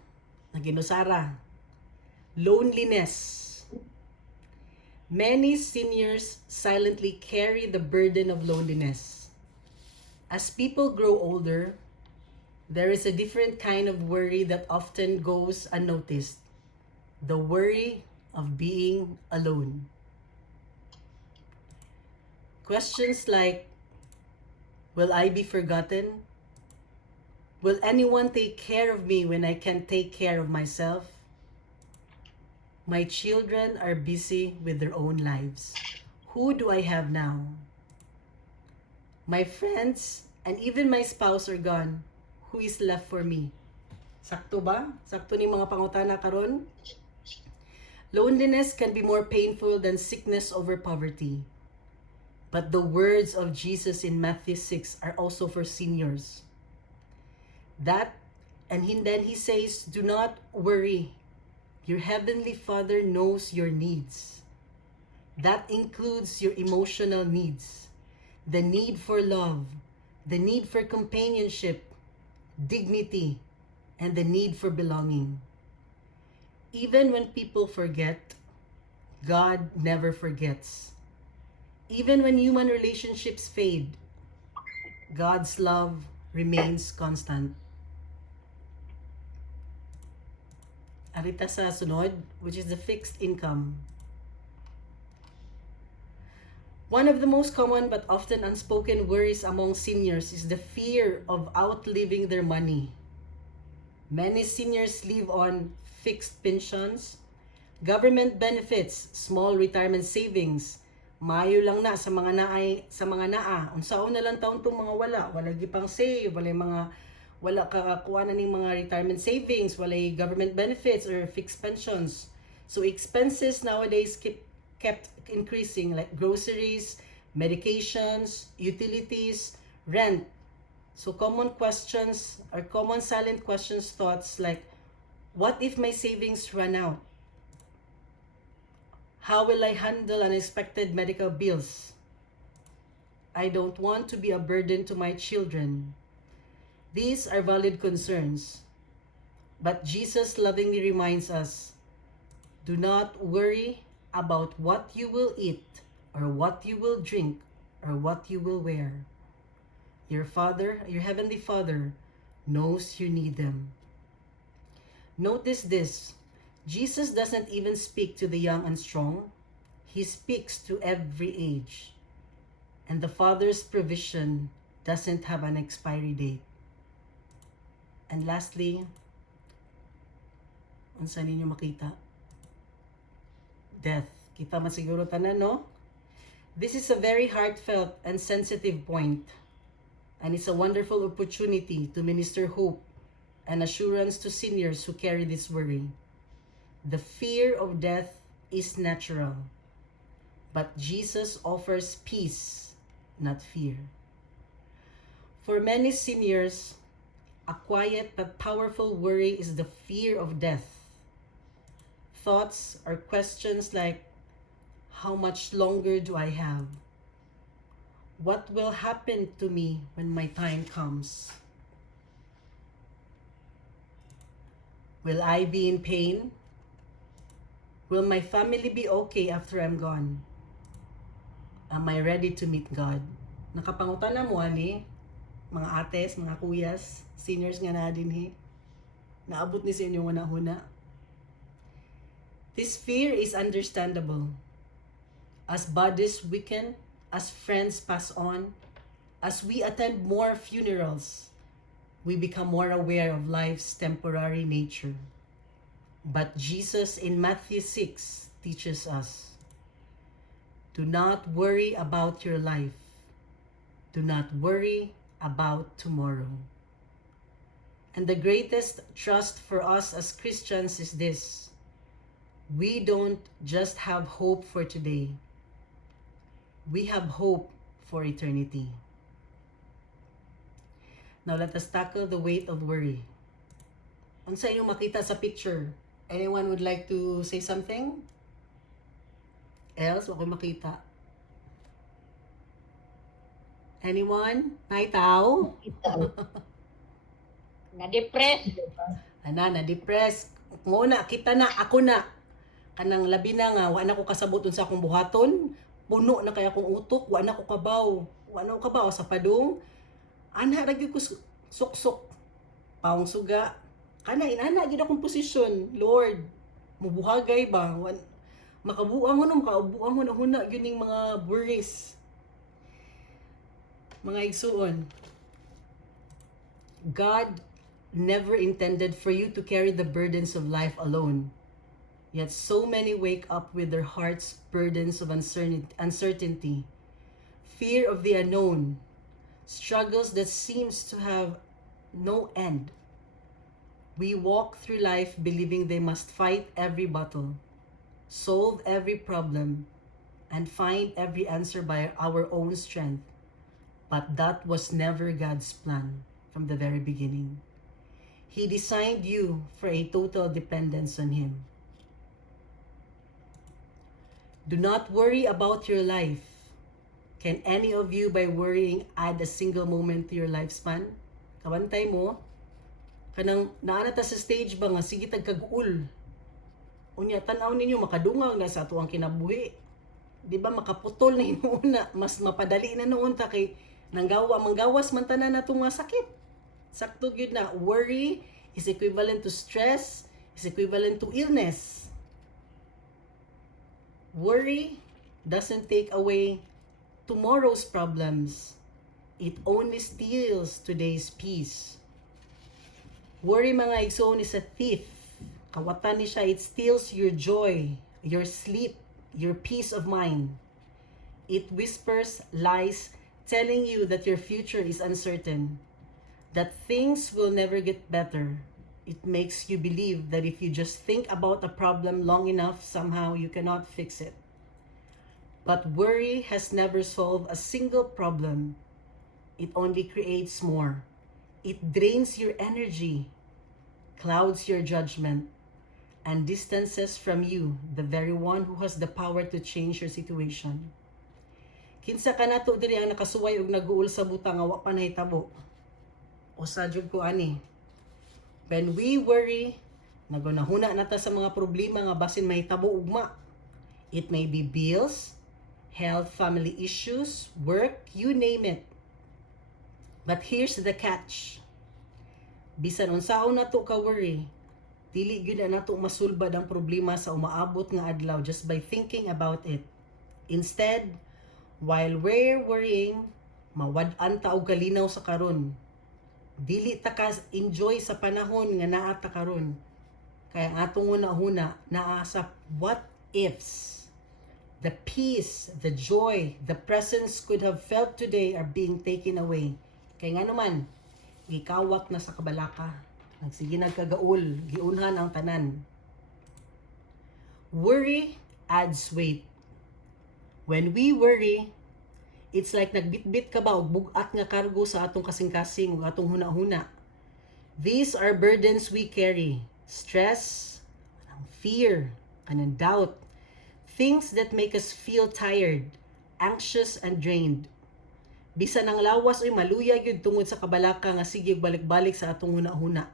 Naginusara. Loneliness. Many seniors silently carry the burden of loneliness. As people grow older, there is a different kind of worry that often goes unnoticed. The worry of being alone. Questions like, will I be forgotten? Will anyone take care of me when I can't take care of myself? My children are busy with their own lives. Who do I have now? My friends and even my spouse are gone. Who is left for me? Sakto ba? Sakto ni mga pangutana karon? Loneliness can be more painful than sickness over poverty. But the words of Jesus in Matthew 6 are also for seniors. Then he says, do not worry. Your heavenly Father knows your needs. That includes your emotional needs, the need for love, the need for companionship, dignity, and the need for belonging. Even when people forget, God never forgets. Even when human relationships fade, God's love remains constant. Arita sa sunod, which is the fixed income. One of the most common but often unspoken worries among seniors is the fear of outliving their money. Many seniors live on fixed pensions, government benefits, small retirement savings. Mayo lang na sa mga naa. Unsaon na lang taon tong mga wala gipang save, wala kakakuha na ning mga retirement savings, walay government benefits or fixed pensions. So expenses nowadays kept increasing, like groceries, medications, utilities, rent. So common questions or common silent questions, thoughts like, what if my savings run out? How will I handle unexpected medical bills? I don't want to be a burden to my children. These are valid concerns. But Jesus lovingly reminds us, do not worry about what you will eat, or what you will drink, or what you will wear. Your Heavenly Father, knows you need them. Notice this. Jesus doesn't even speak to the young and strong. He speaks to every age. And the Father's provision doesn't have an expiry date. And lastly, unsa ninyo makita? Death. Kita man siguro tanan, no? This is a very heartfelt and sensitive point. And it's a wonderful opportunity to minister hope and assurance to seniors who carry this worry. The fear of death is natural, but Jesus offers peace, not fear. For many seniors, a quiet but powerful worry is the fear of death. Thoughts or questions like, how much longer do I have? What will happen to me when my time comes? Will I be in pain? Will my family be okay after I'm gone? Am I ready to meet God? Nakapangutan na mo, ani? Mga ates, mga kuyas, seniors nga na din, naabot ni sa inyong una-huna. This fear is understandable. As bodies weaken, as friends pass on, as we attend more funerals, we become more aware of life's temporary nature. But Jesus in Matthew 6 teaches us, do not worry about your life. Do not worry about tomorrow. And the greatest trust for us as Christians is this: we don't just have hope for today. We have hope for eternity. Now let us tackle the weight of worry. Unsa inyong makita sa picture? Anyone would like to say something? Else, ako makita. Anyone? May tao? Na-depress. Na-depress. Muna, kita na, ako na. Kanang labi na nga, wala na ko kasabot sa akong buhaton. Puno na kaya akong utok, wala na ko kabaw. Wala na ko kabaw sa padung. Ana, lagi ko suksok. Paong suga. Kana, inana, gina akong posisyon. Lord, mubuhagay ba? Makabuang mo, makaubuang mo na huna, yun yung mga worries. Mga igsuon. God never intended for you to carry the burdens of life alone. Yet so many wake up with their hearts burdens of uncertainty, fear of the unknown, struggles that seems to have no end. We walk through life believing they must fight every battle, solve every problem, and find every answer by our own strength. But that was never God's plan from the very beginning. He designed you for a total dependence on Him. Do not worry about your life. Can any of you, by worrying, add a single moment to your lifespan? Kawantay mo, kanang naanata sa stage ba nga, sige tagkag-ul. Unya, tanaw ninyo, makadungag na sa ato ang kinabuhi. Di ba makaputol na hinuuna, mas mapadali na noon ta kay manggawas man tanan natong mga sakit. Sakto gyud na worry is equivalent to stress, is equivalent to illness. Worry doesn't take away tomorrow's problems. It only steals today's peace. Worry mga igsoon is a thief. Kawatan ni siya, it steals your joy, your sleep, your peace of mind. It whispers lies telling you that your future is uncertain, that things will never get better. It makes you believe that if you just think about a problem long enough, somehow you cannot fix it. But worry has never solved a single problem. It only creates more. It drains your energy, clouds your judgment, and distances from you the very one who has the power to change your situation. Kinsa ka nato diri ang nakasuway og naguul sa butang nga wa pa nahitabo. O sa jud ko ani. When we worry, nagunahuna nata sa mga problema nga basin mahitabo ugma. It may be bills, health, family issues, work, you name it. But here's the catch. Bisan unsaon nato ka worry, dili gyud na nato masulbad ang problema sa umaabot nga adlaw just by thinking about it. Instead, while we're worrying, mawad-an ta og kalinaw sa karon. Dili ta ka enjoy sa panahon nga naa ta karon. Kaya ang atong una-una naa sa what ifs. The peace, the joy, the presence could have felt today are being taken away. Kaya nga naman, gikawat na sa kabalaka. Nagsige nagkagaul, giunhan ang tanan. Worry adds weight. When we worry, it's like nagbitbit ka ba og bugat nga kargo sa atong kasing-kasing ug atong huna-huna. These are burdens we carry. Stress, fear, and doubt. Things that make us feel tired, anxious, and drained. Bisan ang lawas ay maluya gyud tungod sa kabalaka nga sige balik-balik sa atong huna-huna.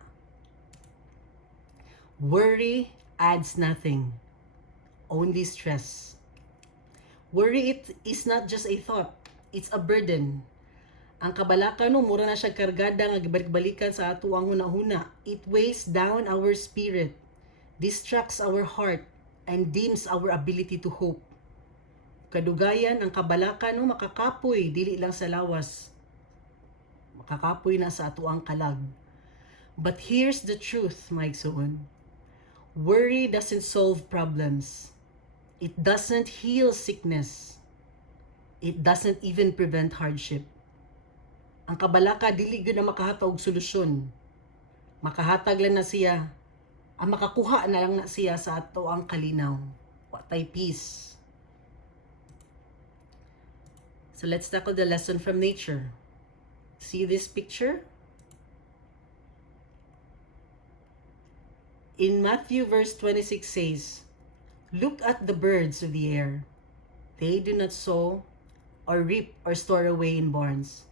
Worry adds nothing, only stress. Worry it is not just a thought, it's a burden. Ang kabalaka no mura na siya kargada nga gibalik-balikan sa ato ang huna-huna. It weighs down our spirit, distracts our heart, and dims our ability to hope. Kadugayan ang kabalaka no makakapoy dili lang sa lawas. Makakapoy na sa ato ang kalag. But here's the truth, my igsoon. Worry doesn't solve problems. It doesn't heal sickness. It doesn't even prevent hardship. Ang kabalaka dili gyud na makahatag og solusyon. Makahatag lang na siya. Ang makakuha na lang na siya sa ato ang kalinaw. Watay peace. So let's tackle the lesson from nature. See this picture? In Matthew verse 26 says, "Look at the birds of the air. They do not sow or reap or store away in barns,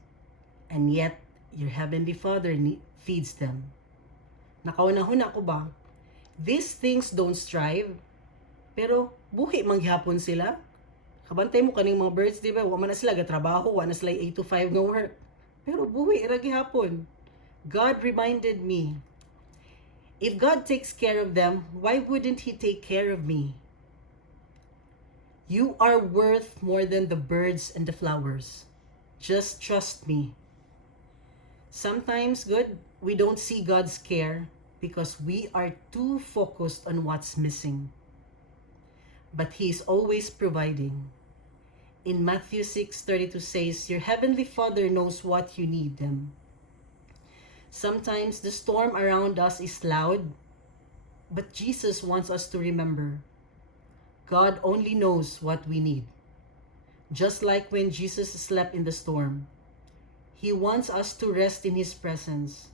and yet your heavenly Father feeds them." Nakauna-huna ko ba? These things don't strive, pero buhi manghapon sila. Kabantay mo kaning mga birds, di ba? Wa man na sila gatrabaho, wa na sila 8 to 5 nga work. Pero buhi ra gihapon. God reminded me, if God takes care of them, why wouldn't He take care of me? You are worth more than the birds and the flowers. Just trust me. Sometimes, we don't see God's care because we are too focused on what's missing. But He is always providing. In Matthew 6:32 says, "Your heavenly Father knows what you need them." Sometimes the storm around us is loud, but Jesus wants us to remember, God only knows what we need. Just like when Jesus slept in the storm, He wants us to rest in His presence,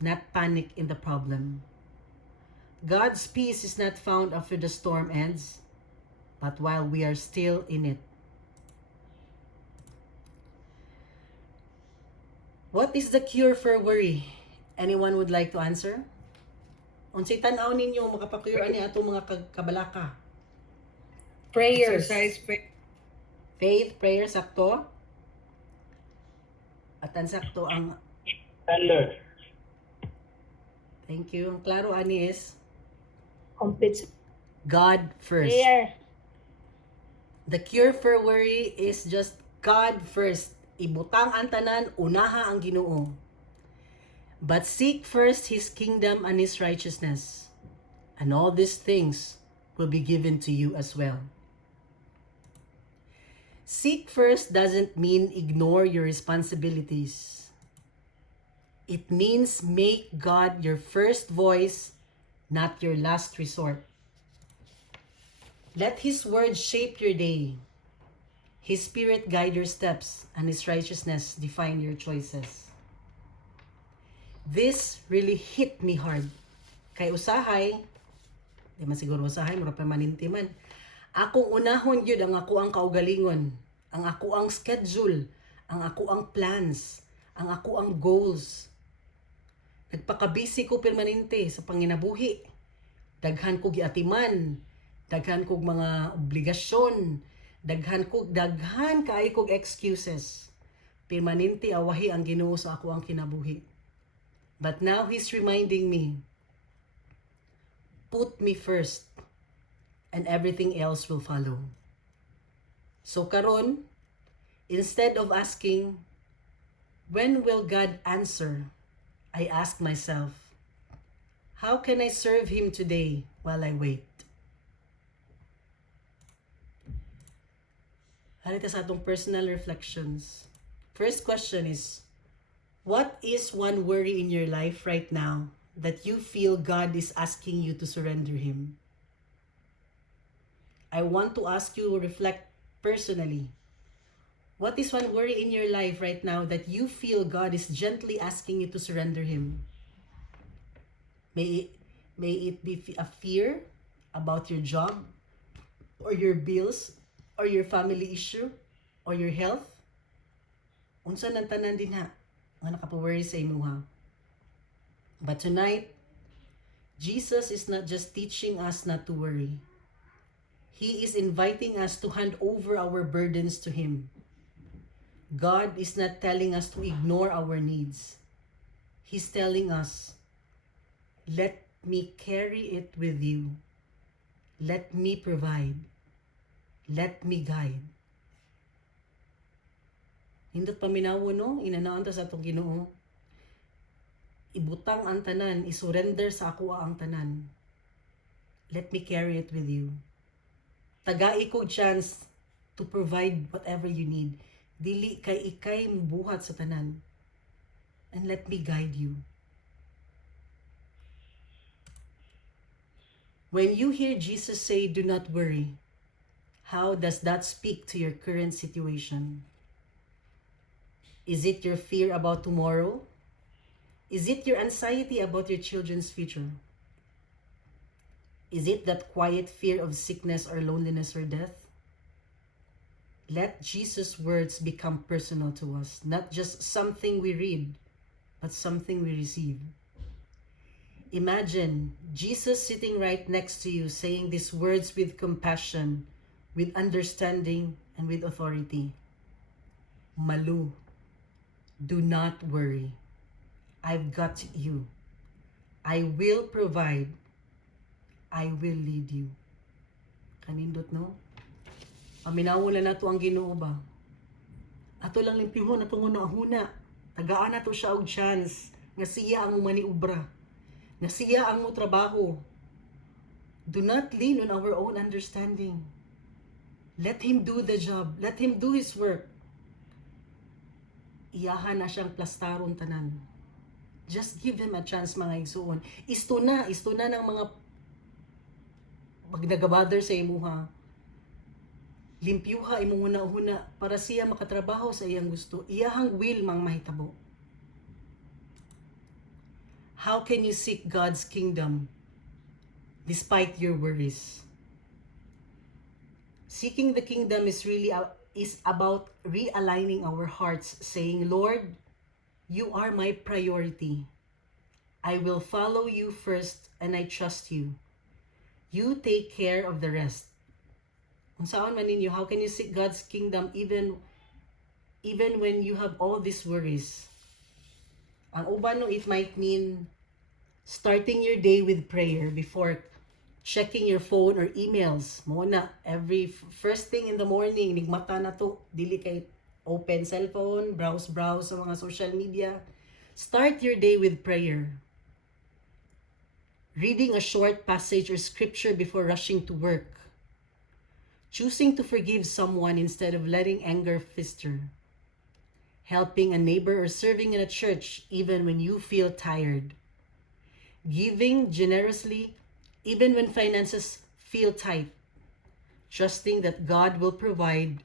not panic in the problem. God's peace is not found after the storm ends, but while we are still in it. What is the cure for worry? Anyone would like to answer? Unsay tan-aw ninyo makapakure ani ato mga kabalaka? Prayers. Exercise, Faith, prayer, sakto. At ang sakto ang Thunder. thank you. Ang klaro ani is Complete God first. prayer. The cure for worry is just God first. Ibutang ang tanan, unaha ang Ginoo. But seek first His kingdom and His righteousness, and all these things will be given to you as well. Seek first doesn't mean ignore your responsibilities. It means make God your first voice, not your last resort. Let His word shape your day. His Spirit guide your steps, and His righteousness define your choices. This really hit me hard. Kay usahay, di man siguro usahay, mura pa maninti man. Akong unahon yun ang ako ang kaugalingon, ang ako ang schedule, ang ako ang plans, ang ako ang goals. Nagpakabisi ko permanente sa panginabuhi. Daghan ko giatiman, daghan kog mga obligasyon, daghan kaay kog excuses. Permanente awahi ang Ginoo sa ako ang kinabuhi. But now He's reminding me, put me first and everything else will follow. So karon, instead of asking, when will God answer? I ask myself, how can I serve Him today while I wait? Halita sa atong personal reflections. First question is, what is one worry in your life right now that you feel God is asking you to surrender Him? I want to ask you to reflect personally. What is one worry in your life right now that you feel God is gently asking you to surrender Him? May it be a fear about your job, or your bills, or your family issue, or your health? Unsa nang tanan din ha nga nakapaworry sa imuha. But tonight, Jesus is not just teaching us not to worry. He is inviting us to hand over our burdens to Him. God is not telling us to ignore our needs. He's telling us, let me carry it with you. Let me provide. Let me guide. Hindot paminawo no, inanaan ta sa atong Ginoo. Ibutang ang tanan, isurrender sa ako ang tanan. Let me carry it with you. Tagai ko chance to provide whatever you need. Dili kay ikay mubuhat sa tanan. And let me guide you. When you hear Jesus say, do not worry, how does that speak to your current situation? Is it your fear about tomorrow? Is it your anxiety about your children's future? Is it that quiet fear of sickness or loneliness or death? Let Jesus' words become personal to us, not just something we read, but something we receive. Imagine Jesus sitting right next to you, saying these words with compassion, with understanding, and with authority. Malu, do not worry. I've got you. I will provide. I will lead you. Kanindot no? Paminawo na nato ang Ginoo ba? Ato lang limpihon atong una-huna. Tagaan nato siya og chance nga siya ang maniubra. Nga siya ang mo trabaho. Do not lean on our own understanding. Let Him do the job. Let Him do His work. Iyahan na siyang plastaron tanan. Just give Him a chance mga igsuon. Isto na ng mga magnagabother sa imuha. Limpyuha imong una-una para siya makatrabaho sa iyang gusto. Iyahang will mang mahitabo. How can you seek God's kingdom despite your worries? Seeking the kingdom is about realigning our hearts, saying, Lord, you are my priority. I will follow you first and I trust you. You take care of the rest. Unsaon man ninyo, how can you seek God's kingdom even when you have all these worries? Ang uban no, it might mean starting your day with prayer before checking your phone or emails. Mo na, every first thing in the morning, nigmata na to, dili kay open cellphone, browse sa mga social media. Start your day with prayer. Reading a short passage or scripture before rushing to work. Choosing to forgive someone instead of letting anger fester. Helping a neighbor or serving in a church even when you feel tired. Giving generously even when finances feel tight. Trusting that God will provide.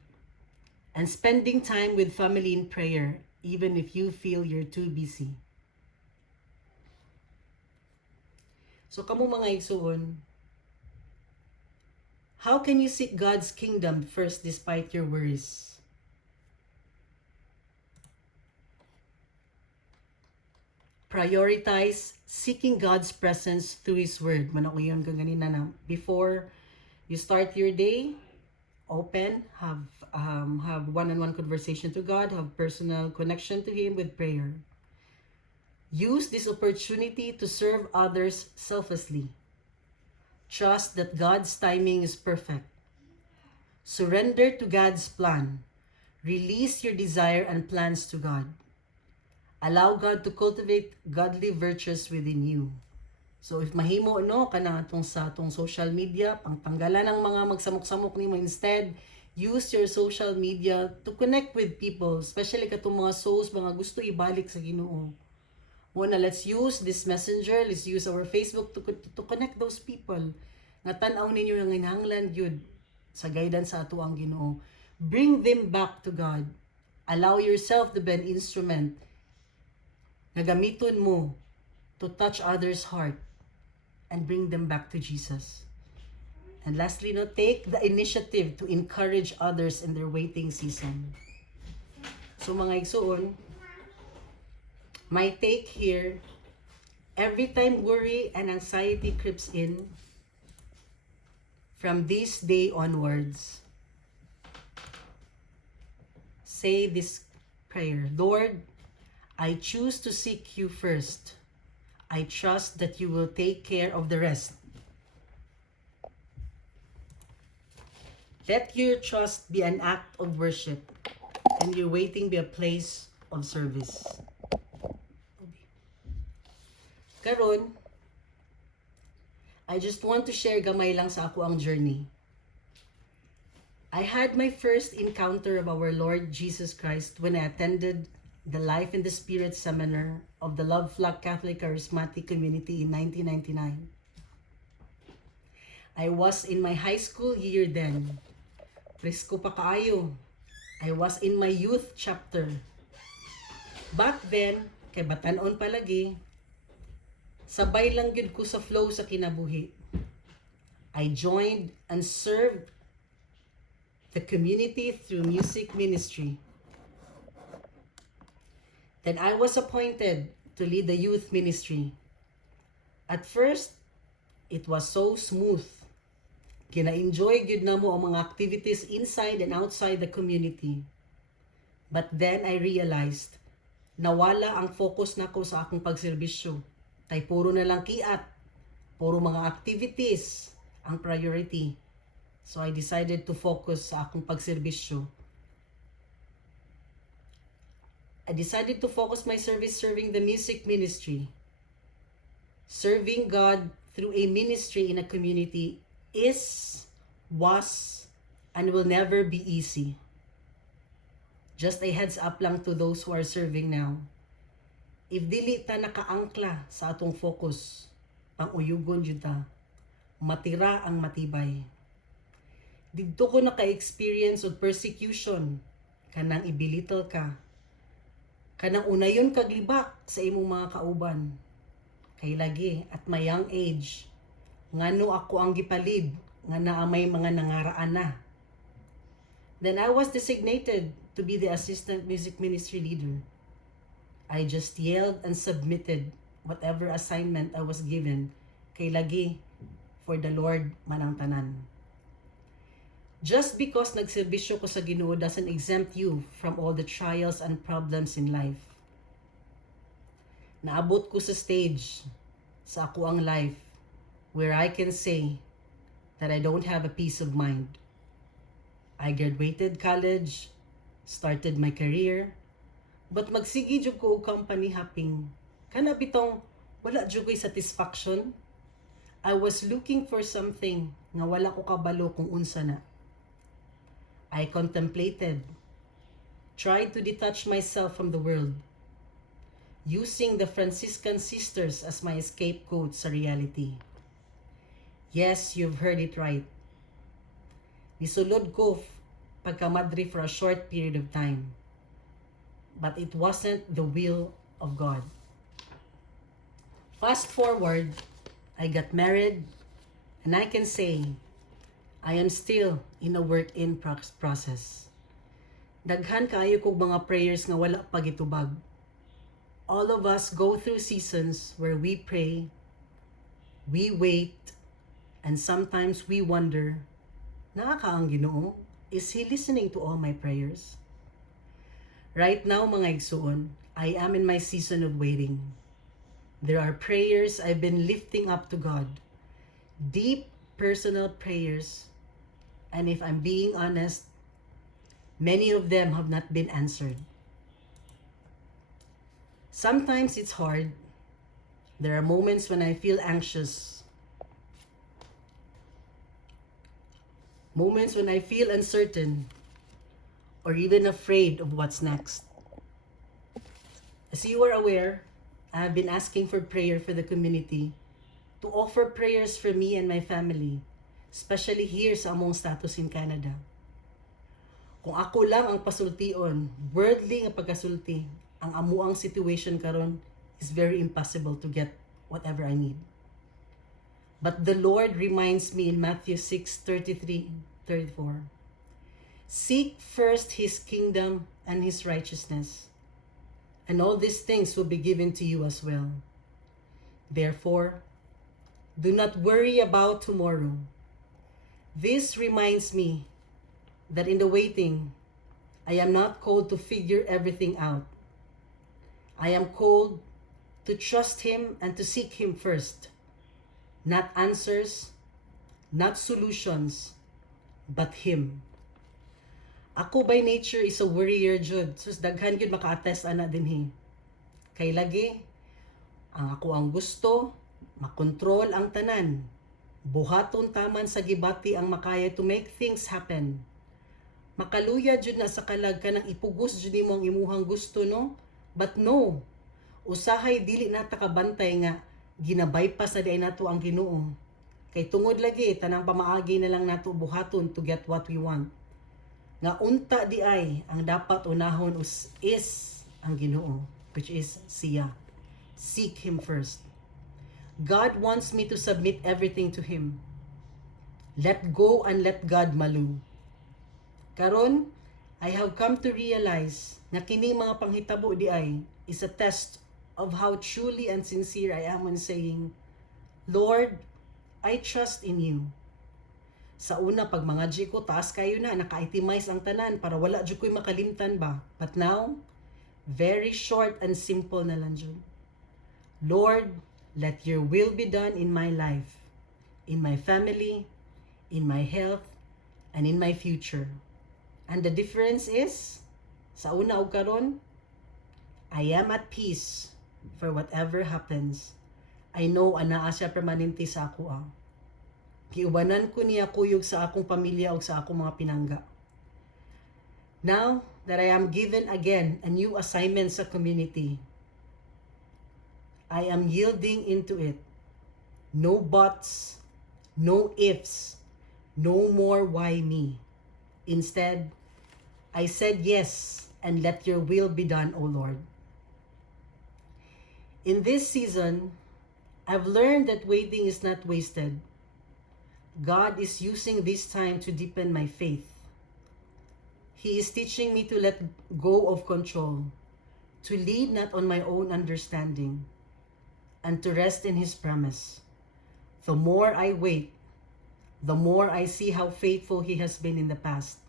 And spending time with family in prayer even if you feel you're too busy. So kamo mga igsoon, how can you seek God's kingdom first despite your worries? Prioritize seeking God's presence through His Word. Manako yun ganina na. Before you start your day, open, have one-on-one conversation to God, have personal connection to Him with prayer. Use this opportunity to serve others selflessly. Trust that God's timing is perfect. Surrender to God's plan. Release your desire and plans to God. Allow God to cultivate godly virtues within you. So if mahimo no kana atong sa atong social media, pangtanggalan ang mga magsamok-samok nimo, instead use your social media to connect with people, especially katong mga souls mga gusto ibalik sa Ginoo. Muna, let's use this messenger, let's use our Facebook to connect those people. Nga tan-aw ninyo ang hinahanglan gyud sa guidance sa ato ang Ginoo. Bring them back to God. Allow yourself to be an instrument na gamiton mo to touch others' heart and bring them back to Jesus. And lastly, no, take the initiative to encourage others in their waiting season. So mga igsoon, my take here, every time worry and anxiety creeps in, from this day onwards, say this prayer: Lord, I choose to seek you first. I trust that you will take care of the rest. Let your trust be an act of worship and your waiting be a place of service. Karon, I just want to share gamay lang sa ako ang journey. I had my first encounter of our Lord Jesus Christ when I attended the Life in the Spirit seminar of the Love Flock Catholic Charismatic Community in 1999. I was in my high school year then. Presko pa kaayo. I was in my youth chapter. Back then, kay batanon palagi, sabay lang gyud ko sa flow sa kinabuhi. I joined and served the community through music ministry. Then I was appointed to lead the youth ministry. At first, it was so smooth. Kina-enjoy gyud namo ang mga activities inside and outside the community. But then I realized, nawala ang focus nako sa akong pagserbisyo. Tay puro na lang kiat, puro mga activities ang priority. So I decided to focus sa akong pagserbisyo. I decided to focus my service serving the music ministry. Serving God through a ministry in a community was, and will never be easy. Just a heads up lang to those who are serving now. If dili ta nakaangkla sa atong focus, pang-uyugon jud ta, matira ang matibay. Didto ko naka-experience og persecution, kanang ibilittle ka, kanang unayon kaglibak sa imong mga kauban. Kay lagi at my young age, ngano ako ang gipalid nga naa may mga nangaraan na. Then I was designated to be the assistant music ministry leader. I just yelled and submitted whatever assignment I was given, kay lagi for the Lord manang tanan. Just because nagserbisyo ko sa Ginoo doesn't exempt you from all the trials and problems in life. Naabot ko sa stage sa ako ang life where I can say that I don't have a peace of mind. I graduated college, started my career, but magsigi jud ko og company hopping. Kana bitong wala jud ko'y satisfaction. I was looking for something nga wala ko kabalo kung unsa na. I contemplated, tried to detach myself from the world, using the Franciscan sisters as my scapegoat sa reality. Yes, you've heard it right. Nisulod ko pagkamadri for a short period of time, but it wasn't the will of God. Fast forward, I got married, and I can say, I am still in a work-in process. Daghan kaayo kog mga prayers nga wala pa gitubag. All of us go through seasons where we pray, we wait, and sometimes we wonder, nakakaang Ginoo, is He listening to all my prayers? Right now, mga igsuon, I am in my season of waiting. There are prayers I've been lifting up to God, deep personal prayers, and if I'm being honest, many of them have not been answered. Sometimes it's hard. There are moments when I feel anxious. Moments when I feel uncertain or even afraid of what's next. As you are aware, I have been asking for prayer for the community, to offer prayers for me and my family, especially here sa among status in Canada. Kung ako lang ang pasultion, worldly nga pagkasulti, ang amuang situation karon is very impossible to get whatever I need. But the Lord reminds me in Matthew 6:33-34, seek first His kingdom and His righteousness, and all these things will be given to you as well. Therefore, do not worry about tomorrow. This reminds me that in the waiting, I am not called to figure everything out. I am called to trust Him and to seek Him first. Not answers, not solutions, but Him. Ako by nature is a worrier jud. Sus daghan gyud maka-attest ana dinhi. Kay lagi ang ako ang gusto, makontrol ang tanan. Buhaton taman sa gibati ang makaya to make things happen. Makaluya jud na sa kalag kanang ipugos jud nimo ang imuhang gusto, no? But no. Usahay dili nata kabantay nga ginabypass na di nato ang Ginoo. Kay tungod lagi tanang pamaagi na lang nato buhaton to get what we want. Nga unta di ay ang dapat unahon is ang Ginoo, which is siya. Seek Him first. God wants me to submit everything to Him. Let go and let God malu. Karon, I have come to realize na kining mga panghitabo di ay is a test of how truly and sincere I am when saying, Lord, I trust in You. Sa una, pag mga G ko, taas kayo na, naka-itemize ang tanan para wala dyan ko'y makalimtan ba. But now, very short and simple na lang dyan. Lord, let Your will be done in my life, in my family, in my health, and in my future. And the difference is, sa una o karon, I am at peace for whatever happens. I know anaa siya permanente sa ako. Giubanan ko niya kuyog sa akong pamilya o sa akong mga pinangga. Now that I am given again a new assignment sa community, I am yielding into it. No buts, no ifs, no more why me. Instead, I said yes and let Your will be done, O Lord. In this season, I've learned that waiting is not wasted. God is using this time to deepen my faith. He is teaching me to let go of control, to lead not on my own understanding, and to rest in His promise. The more I wait, the more I see how faithful He has been in the past,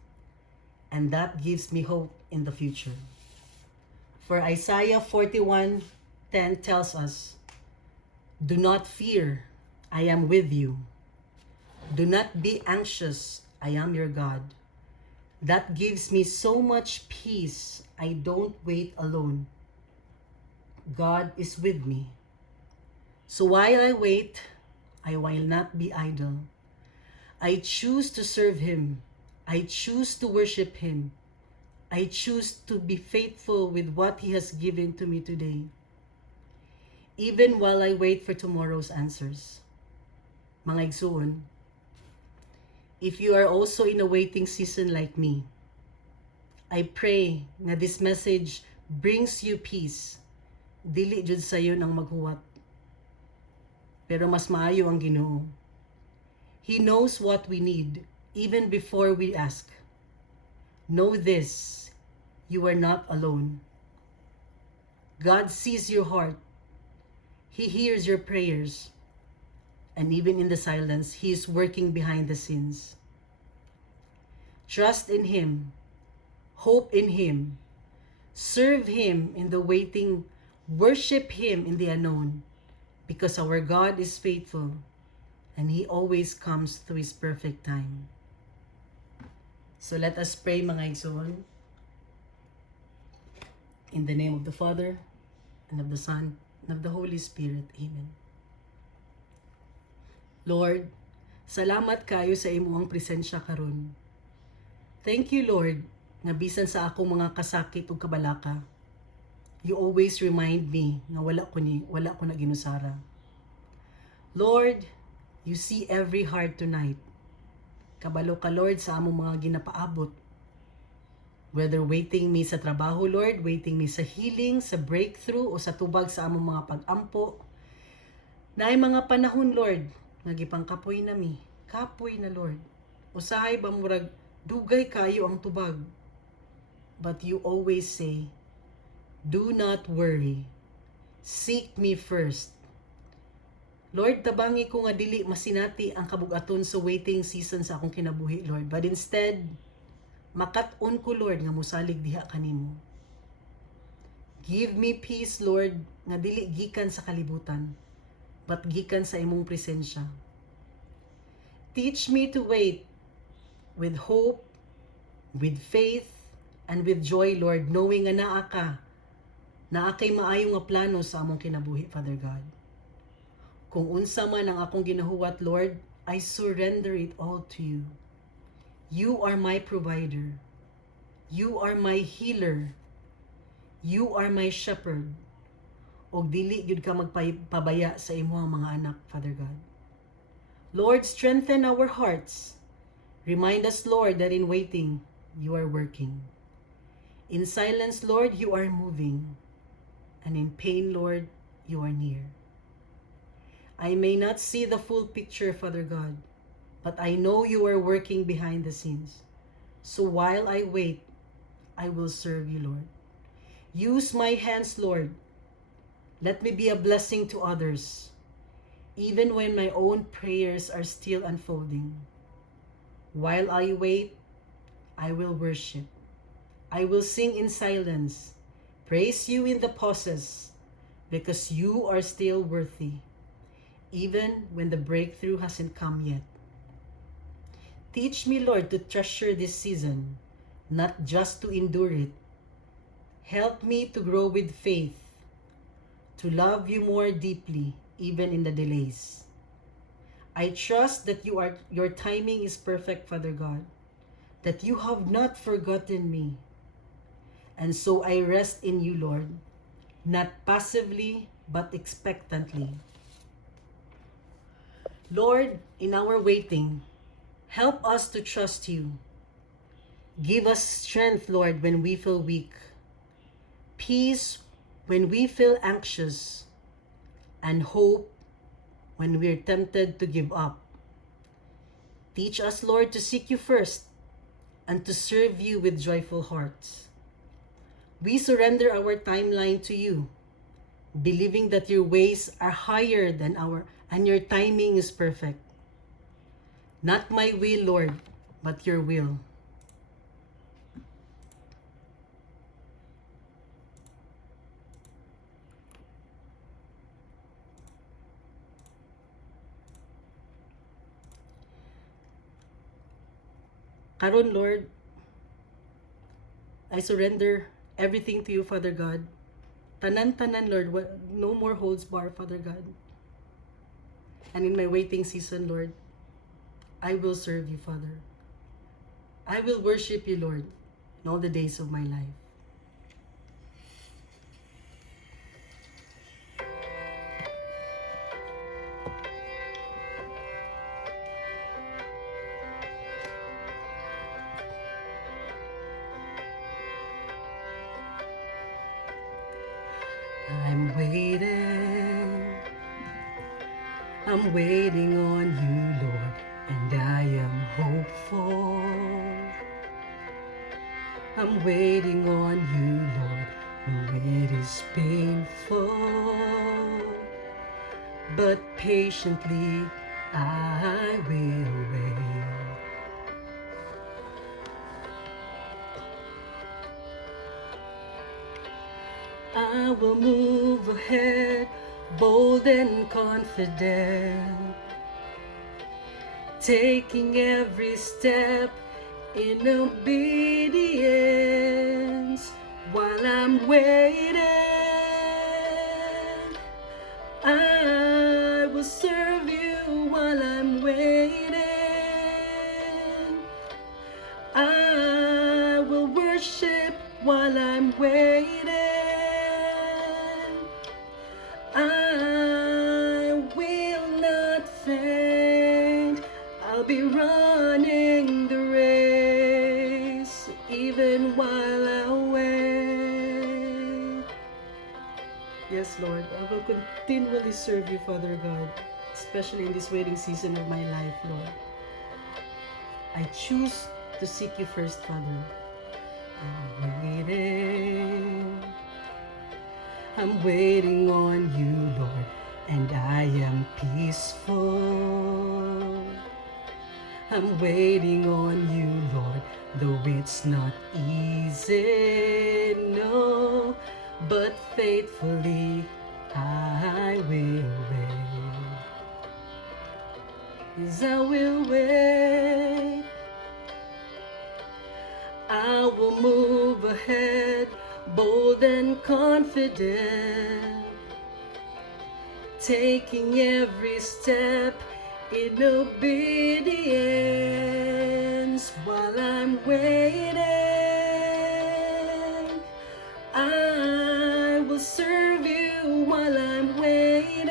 and that gives me hope in the future. For Isaiah 41:10 tells us, "Do not fear, I am with you. Do not be anxious, I am your God." That gives me so much peace. I don't wait alone. God is with me. So while I wait, I will not be idle. I choose to serve Him. I choose to worship Him. I choose to be faithful with what He has given to me today, even while I wait for tomorrow's answers. Mga igsoon, if you are also in a waiting season like me, I pray na this message brings you peace. Dili jud sayo ang maghuwat. Pero mas maayo ang Ginoo. He knows what we need even before we ask. Know this, you are not alone. God sees your heart. He hears your prayers. And even in the silence, He is working behind the scenes. Trust in Him. Hope in Him. Serve Him in the waiting. Worship Him in the unknown. Because our God is faithful. And He always comes to His perfect time. So let us pray, mga igsoon. In the name of the Father, and of the Son, and of the Holy Spirit. Amen. Lord, salamat kayo sa imuang presensya karon. Thank you, Lord, nga bisan sa akong mga kasakit ug kabalaka, you always remind me nga wala ko na ginusara. Lord, you see every heart tonight. Kabalo ka, Lord, sa among mga ginapaabot. Whether waiting me sa trabaho, Lord, waiting me sa healing, sa breakthrough, o sa tubag sa among mga pag-ampo. Naay mga panahon, Lord, nga gipangkapoy nami. Kapoy na, Lord. Usahay ba murag dugay kayo ang tubag. But you always say, do not worry. Seek me first. Lord, tabangi ko nga dili masinati ang kabugaton sa waiting season sa akong kinabuhi, Lord. But instead, makat-on ko, Lord, nga musalig diha kanimo. Give me peace, Lord, nga dili gikan sa kalibutan, but gikan sa imong presensya. Teach me to wait with hope, with faith, and with joy, Lord, knowing nga naa kay maayo nga plano sa among kinabuhi, Father God. Kung unsa man ang akong ginahuwat, Lord, I surrender it all to you. You are my provider. You are my healer. You are my shepherd. Og dili gyud ka magpabaya sa imong mga anak, Father God. Lord, strengthen our hearts. Remind us, Lord, that in waiting, you are working. In silence, Lord, you are moving. And in pain, Lord, you are near. I may not see the full picture, Father God, but I know you are working behind the scenes. So while I wait, I will serve you, Lord. Use my hands, Lord. Let me be a blessing to others, even when my own prayers are still unfolding. While I wait, I will worship. I will sing in silence, praise you in the pauses, because you are still worthy, even when the breakthrough hasn't come yet. Teach me, Lord, to treasure this season, not just to endure it. Help me to grow with faith, to love you more deeply, even in the delays. I trust that your timing is perfect, Father God, that you have not forgotten me. And so I rest in you, Lord, not passively, but expectantly. Lord, in our waiting, help us to trust you. Give us strength, Lord, when we feel weak, peace when we feel anxious, and hope when we're tempted to give up. Teach us, Lord, to seek you first and to serve you with joyful hearts. We surrender our timeline to you, believing that your ways are higher than and your timing is perfect. Not my will, Lord, but your will. Karon, Lord, I surrender everything to you, Father God. Tanan-tanan, Lord, no more holds bar, Father God. And in my waiting season, Lord, I will serve you, Father. I will worship you, Lord, in all the days of my life. I'm waiting on you, Lord, and I am hopeful. I'm waiting on you, Lord, though it is painful. But patiently I will wait. I will move ahead, bold and confident, taking every step in obedience. While I'm waiting, I will serve you while I'm waiting. I will worship while I'm waiting. I will not faint. I'll be running the race even while I wait. Yes, Lord, I will continually serve you, Father God, especially in this waiting season of my life, Lord. I choose to seek you first, Father. I'm waiting. I'm waiting on you, Lord, and I am peaceful. I'm waiting on you, Lord, though it's not easy, no, but faithfully I will wait. Yes, I will wait. I will move ahead, bold and confident, taking every step in obedience. While I'm waiting, I will serve you while I'm waiting.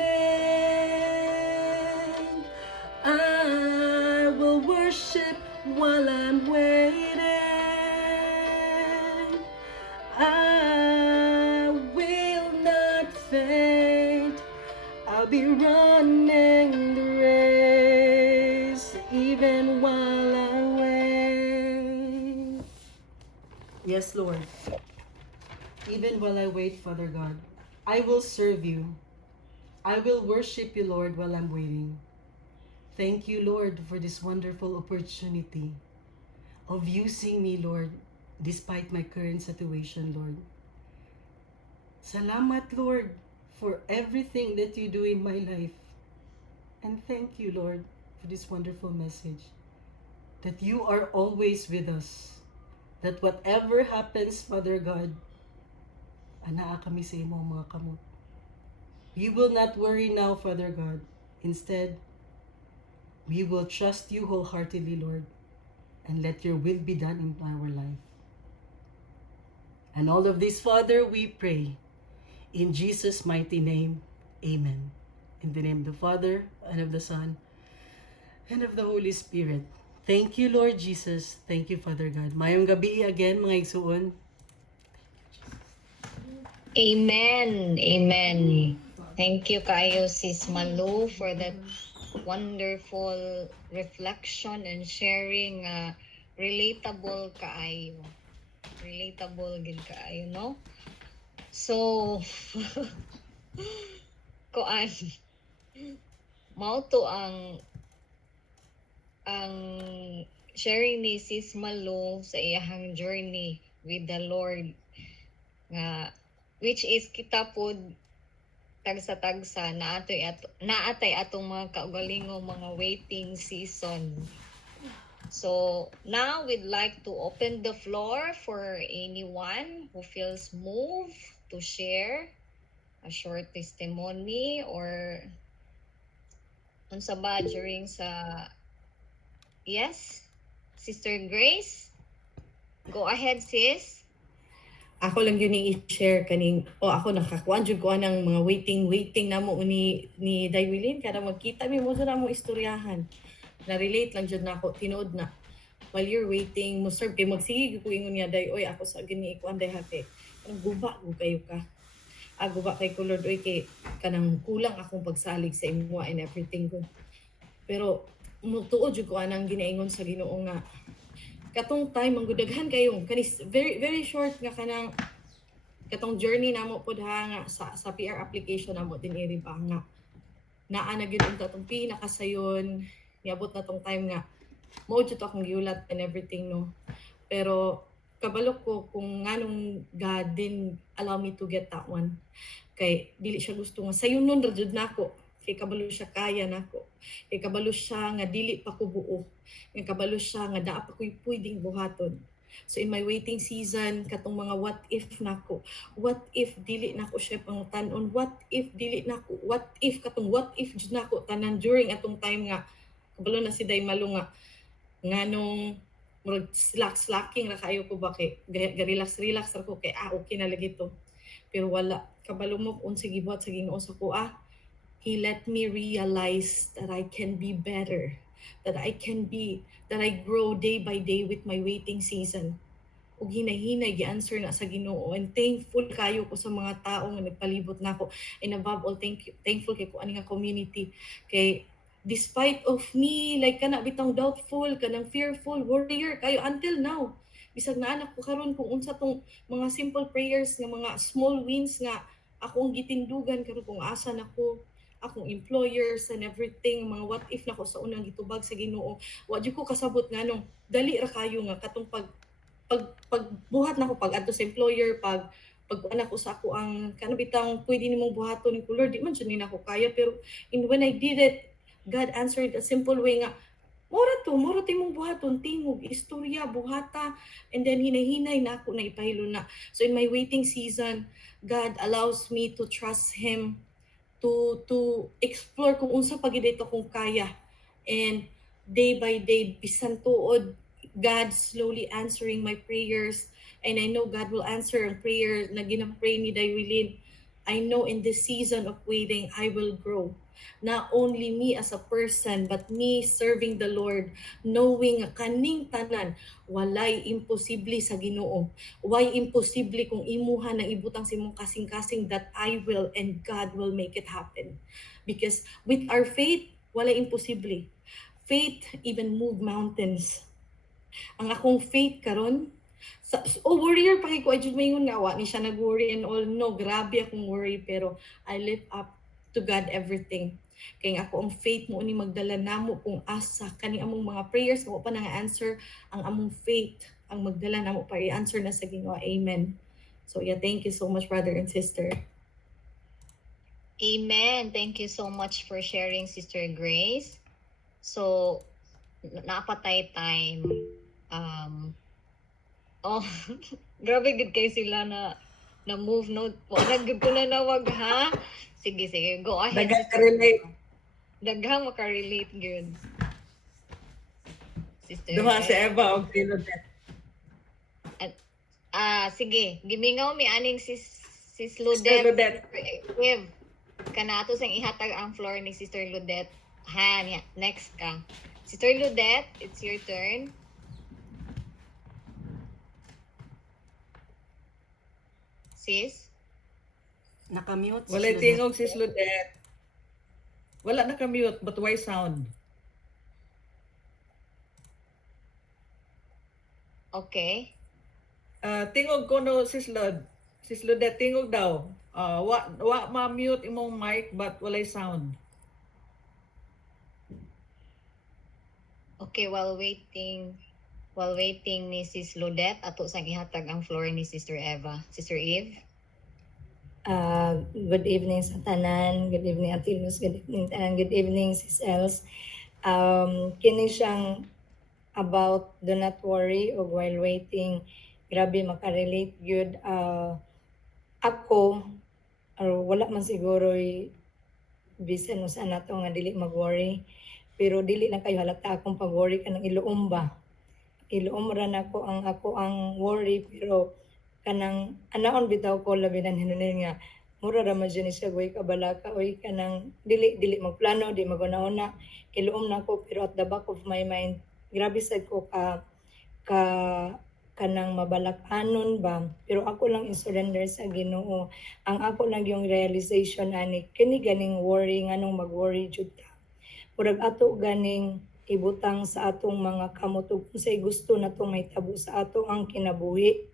I will worship while I'm waiting. I will not faint. I'll be running the race even while I wait. Yes, Lord. Even while I wait, Father God, I will serve you. I will worship you, Lord, while I'm waiting. Thank you, Lord, for this wonderful opportunity of using me, Lord, despite my current situation, Lord. Salamat, Lord, for everything that you do in my life. And thank you, Lord, for this wonderful message, that you are always with us. That whatever happens, Father God, anaa kami sa imo mga kamot. We will not worry now, Father God. Instead, we will trust you wholeheartedly, Lord, and let your will be done in our life. And all of this, Father, we pray in Jesus' mighty name. Amen. In the name of the Father, and of the Son, and of the Holy Spirit. Thank you, Lord Jesus. Thank you, Father God. Mayong gabi again, mga igsuon. Amen. Amen. Thank you kaayo Sis Malu for that wonderful reflection and sharing, relatable kaayo. Relatable gid kaayo, no? So kuan mao to ang ang sharing ni Sis Malo sa iyahang journey with the Lord nga which is kita pod tagsa-tagsa naatay atong mga kaugalingong mga waiting season. So now we'd like to open the floor for anyone who feels moved to share a short testimony or unsa ba during sa yes, Sister Grace? Go ahead, sis. Ako lang yun i-share kaning ako nakakuan jud ko anang mga waiting namo ni Daywilin kada magkita mi mo sa mo istoryahan. Na-relate lang jud nako tinuod na while you're waiting mo serve kay magsige ko ingon niya day oy ako sa gini ikuan day hati. Anong guba ko kayo ka. Guba kay ko Lord oy kay kanang kulang akong pagsalig sa imo and everything ko. Pero mutuod jud ko anang ginaingon sa Ginoo nga katong time ang gudaghan kayong kanis very very short nga kanang katong journey namo pod ha nga sa PR application namo din iri ba nga naa na gyud unta tong pinakasayon niabot na tong time nga mo jud akong giulat and everything no pero kabalo ko kung nganong God din allow me to get that one kay dili siya gusto nga sayunon ra jud nako kay kabalo siya kaya nako kay kabalo siya nga dili pa ko buo kay kabalo siya nga naa pa ko'y pwedeng buhaton. So in my waiting season katong mga what if nako what if dili nako siya pangutan-on what if dili nako what if katong what if jud nako tanan during atong time nga kabalo na si Day Malo nga nganong murag slacking ra kayo ko ba kay relax ra ko kay okay na lagi to pero wala kabalo mo unsa gibuhat sa Ginoo sa ko He let me realize that I can be better, that I grow day by day with my waiting season. Ug hinay-hinay gi-answer na sa Ginoo and thankful kayo ko sa mga tao nga nagpalibot nako and above all thankful kay ko ani nga community kay despite of me like kana bitang doubtful kanang fearful warrior kayo until now bisag na anak ko karon kung unsa tong mga simple prayers nga mga small wins nga akong gitindugan karon kung asa nako akong employers and everything mga what if nako sa unang gitubag sa Ginoo wa jud ko kasabot nganong dali ra kayo nga katong pagbuhat nako pag adto sa employer pag anak ko sa ako ang kanabitang pwede nimong buhaton ni Lord di man jud ni nako kaya pero when I did it God answered a simple way nga mora timong buhaton tingog istorya buhata and then hinay-hinay na ako na ipahilo na so in my waiting season God allows me to trust Him to explore kung unsa pa gid ito kung kaya and day by day bisan tuod God slowly answering my prayers and I know God will answer ang prayer na ginapray ni Daywilin. I know in this season of waiting I will grow not only me as a person but me serving the Lord knowing nga kaning tanan walay imposible sa Ginoo why imposible kung imuha na ibutang sa imong kasing-kasing that I will and God will make it happen because with our faith walay imposible faith even move mountains ang akong faith karon warrior pa kay ko adjud mayon nga wa ni siya nag-worry and all no grabe akong worry pero I lift up to God everything kay ako ang faith mo ni magdala namo kung asa kani among mga prayers mo pa nang answer ang among faith ang magdala namo pa i-answer na sa Ginoo amen so yeah thank you so much brother and sister. Amen. Thank you so much for sharing, Sister Grace. So napatay time grabe gud kay sila na move no wala gud ko na nawag ha sige go ahead daghang makarelate gud Sister Duha si Eva og Lodet. sige gimingaw mi aning sis Sister Lodet Lodet. Web kanato sang ihatag ang floor ni Sister Lodet next ka Sister Lodet it's your turn. Sis? Nakamute. Wala tingog sis Lodet. Wala naka-mute but why sound? Okay. Tingog ko no sis Lodet tingog daw. Wa ma-mute imong mic but walay sound. Okay, while waiting ni Sis Lodette, ato sang ihatag ang floor ni Sister Eva. Sister Eve? Good evening sa tanan, good evening Ate Luz, good evening tanan, good evening Sis Els. Kini siyang about do not worry o while waiting, grabe makarelate gyud. Ako, or wala man siguro bisan usa nato nga dili mag-worry, pero dili lang kayo halata akong pag-worry kanang iluom ba. Iluom ra nako ang worry, pero kanang anaon bitaw ko labi na hinunil nga mura ra man dyan siya way kabalaka oy kanang dili magplano di maguna-una kiluom na ko, pero at the back of my mind grabe sad ko ka kanang mabalak-anon ba, pero ako lang i-surrender sa Ginoo. Ang ako lang yung realization ani kini ganing worry nganong mag-worry jud ta, murag ato ganing ibutang sa atong mga kamot ug unsay gusto natong mahitabo sa ato ang kinabuhi.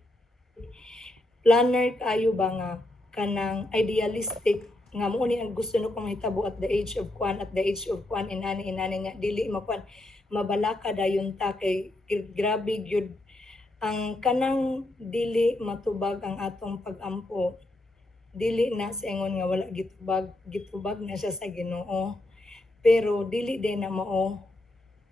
Planner kayo ba nga kanang idealistic nga mo ni ang gusto no kong mahitabo at the age of kwan inani nga dili makwan mabalaka dayon ta kay grabe gyud ang kanang dili matubag ang atong pag-ampo. Dili na sa ingon nga wala gitubag na siya sa Ginoo, pero dili din na mao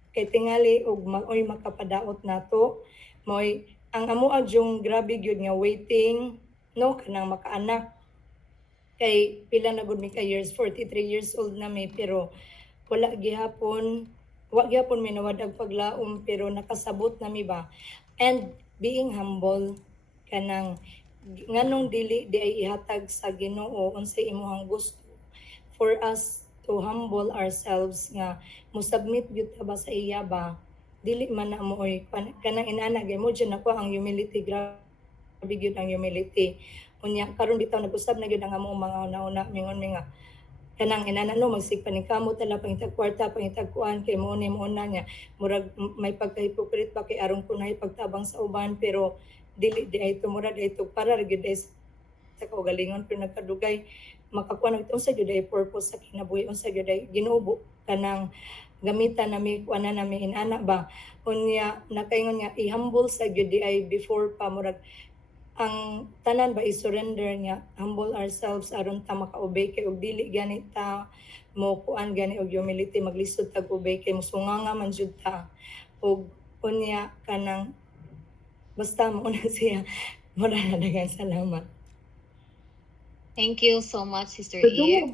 kay tingali og maoy makapadaot nato moy ang amo adyong grabe gyud nga waiting no kanang makaanak kay pila na gud mi ka years, 43 years old na mi, pero wala gihapon mi nawadag paglaom, pero nakasabot na mi ba. And being humble kanang nganong dili di ay ihatag sa Ginoo unsay imong gusto, for us to humble ourselves nga mo-submit gyud ta ba sa iya ba, dili man na mo oy kanang inana gyud mo dyan ako ang humility, grabe gyud ang humility. Unya karon bitaw nag-usab na gyud ang among mga una-una mingon mi nga kanang inana no magsigpa ni kamo tala pangitag kwarta pangitag kuan kay mo na niya murag may pagka-hypocrite ba kay aron ko na pagtabang sa uban, pero dili di ay murag ay para gyud sa kaugalingon, pero nagkadugay makakuan unsa gyud ay purpose sa kinabuhi, unsa gyud ay Ginoo kanang gamitan nami kuana nami inana ba. Unya nakaingon nga i-humble sa gyud di ay before pa murag ang tanan ba i-surrender nga humble ourselves aron ta maka-obey kay og dili gani ta mo kuan gani og humility maglisod tag obey kay musunganga man jud ta og unya kanang basta mo na siya mura na daghang salamat. Thank you so much, Sister Eve.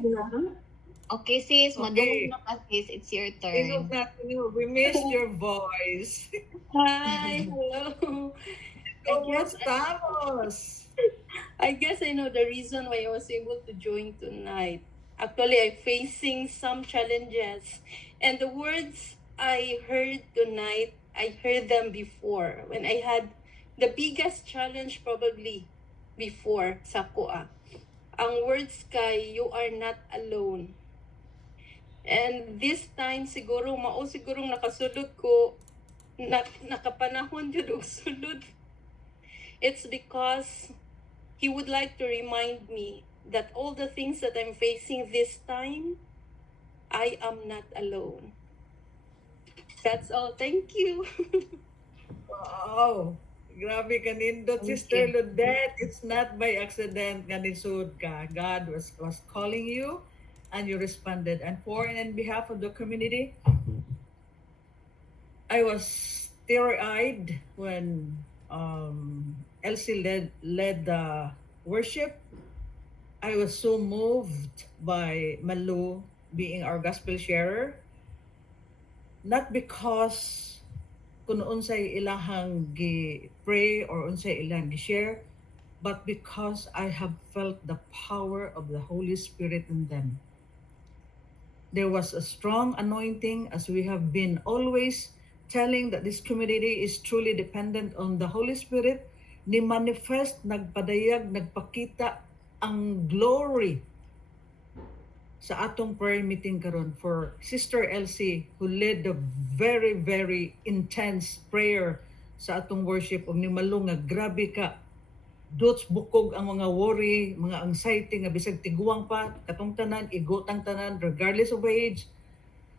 Okay, sis, madungog na ka, sis. It's your turn. We missed your voice. Hi, hello. ¿Cómo estamos? I guess I know the reason why I was able to join tonight. Actually, I'm facing some challenges. And the words I heard tonight, I heard them before. When I had the biggest challenge probably before sa kuha. Ang words kay, you are not alone. And this time, siguro, sigurong nakasulod ko, nakapanahon yun og sulod. It's because He would like to remind me that all the things that I'm facing this time, I am not alone. That's all. Thank you. Wow. Grabe ka nindot, Sister Lodette. It's not by accident nga nisud ka. God was calling you and you responded. And in behalf of the community, I was teary-eyed when Elsie led the worship. I was so moved by Malu being our gospel sharer. Not because kung unsay ilahang gi-pray or unsay ilang gi-share, but because I have felt the power of the Holy Spirit in them. There was a strong anointing, as we have been always telling that this community is truly dependent on the Holy Spirit. Ni manifest, nagpadayag, nagpakita ang glory sa atong prayer meeting karon for Sister Elsie, who led the very, very intense prayer sa atong worship. Og ni Malu nga grabe ka, dots bukog ang mga worry, mga anxiety nga bisag tiguang pa, katong tanan, igotang tanan, regardless of age.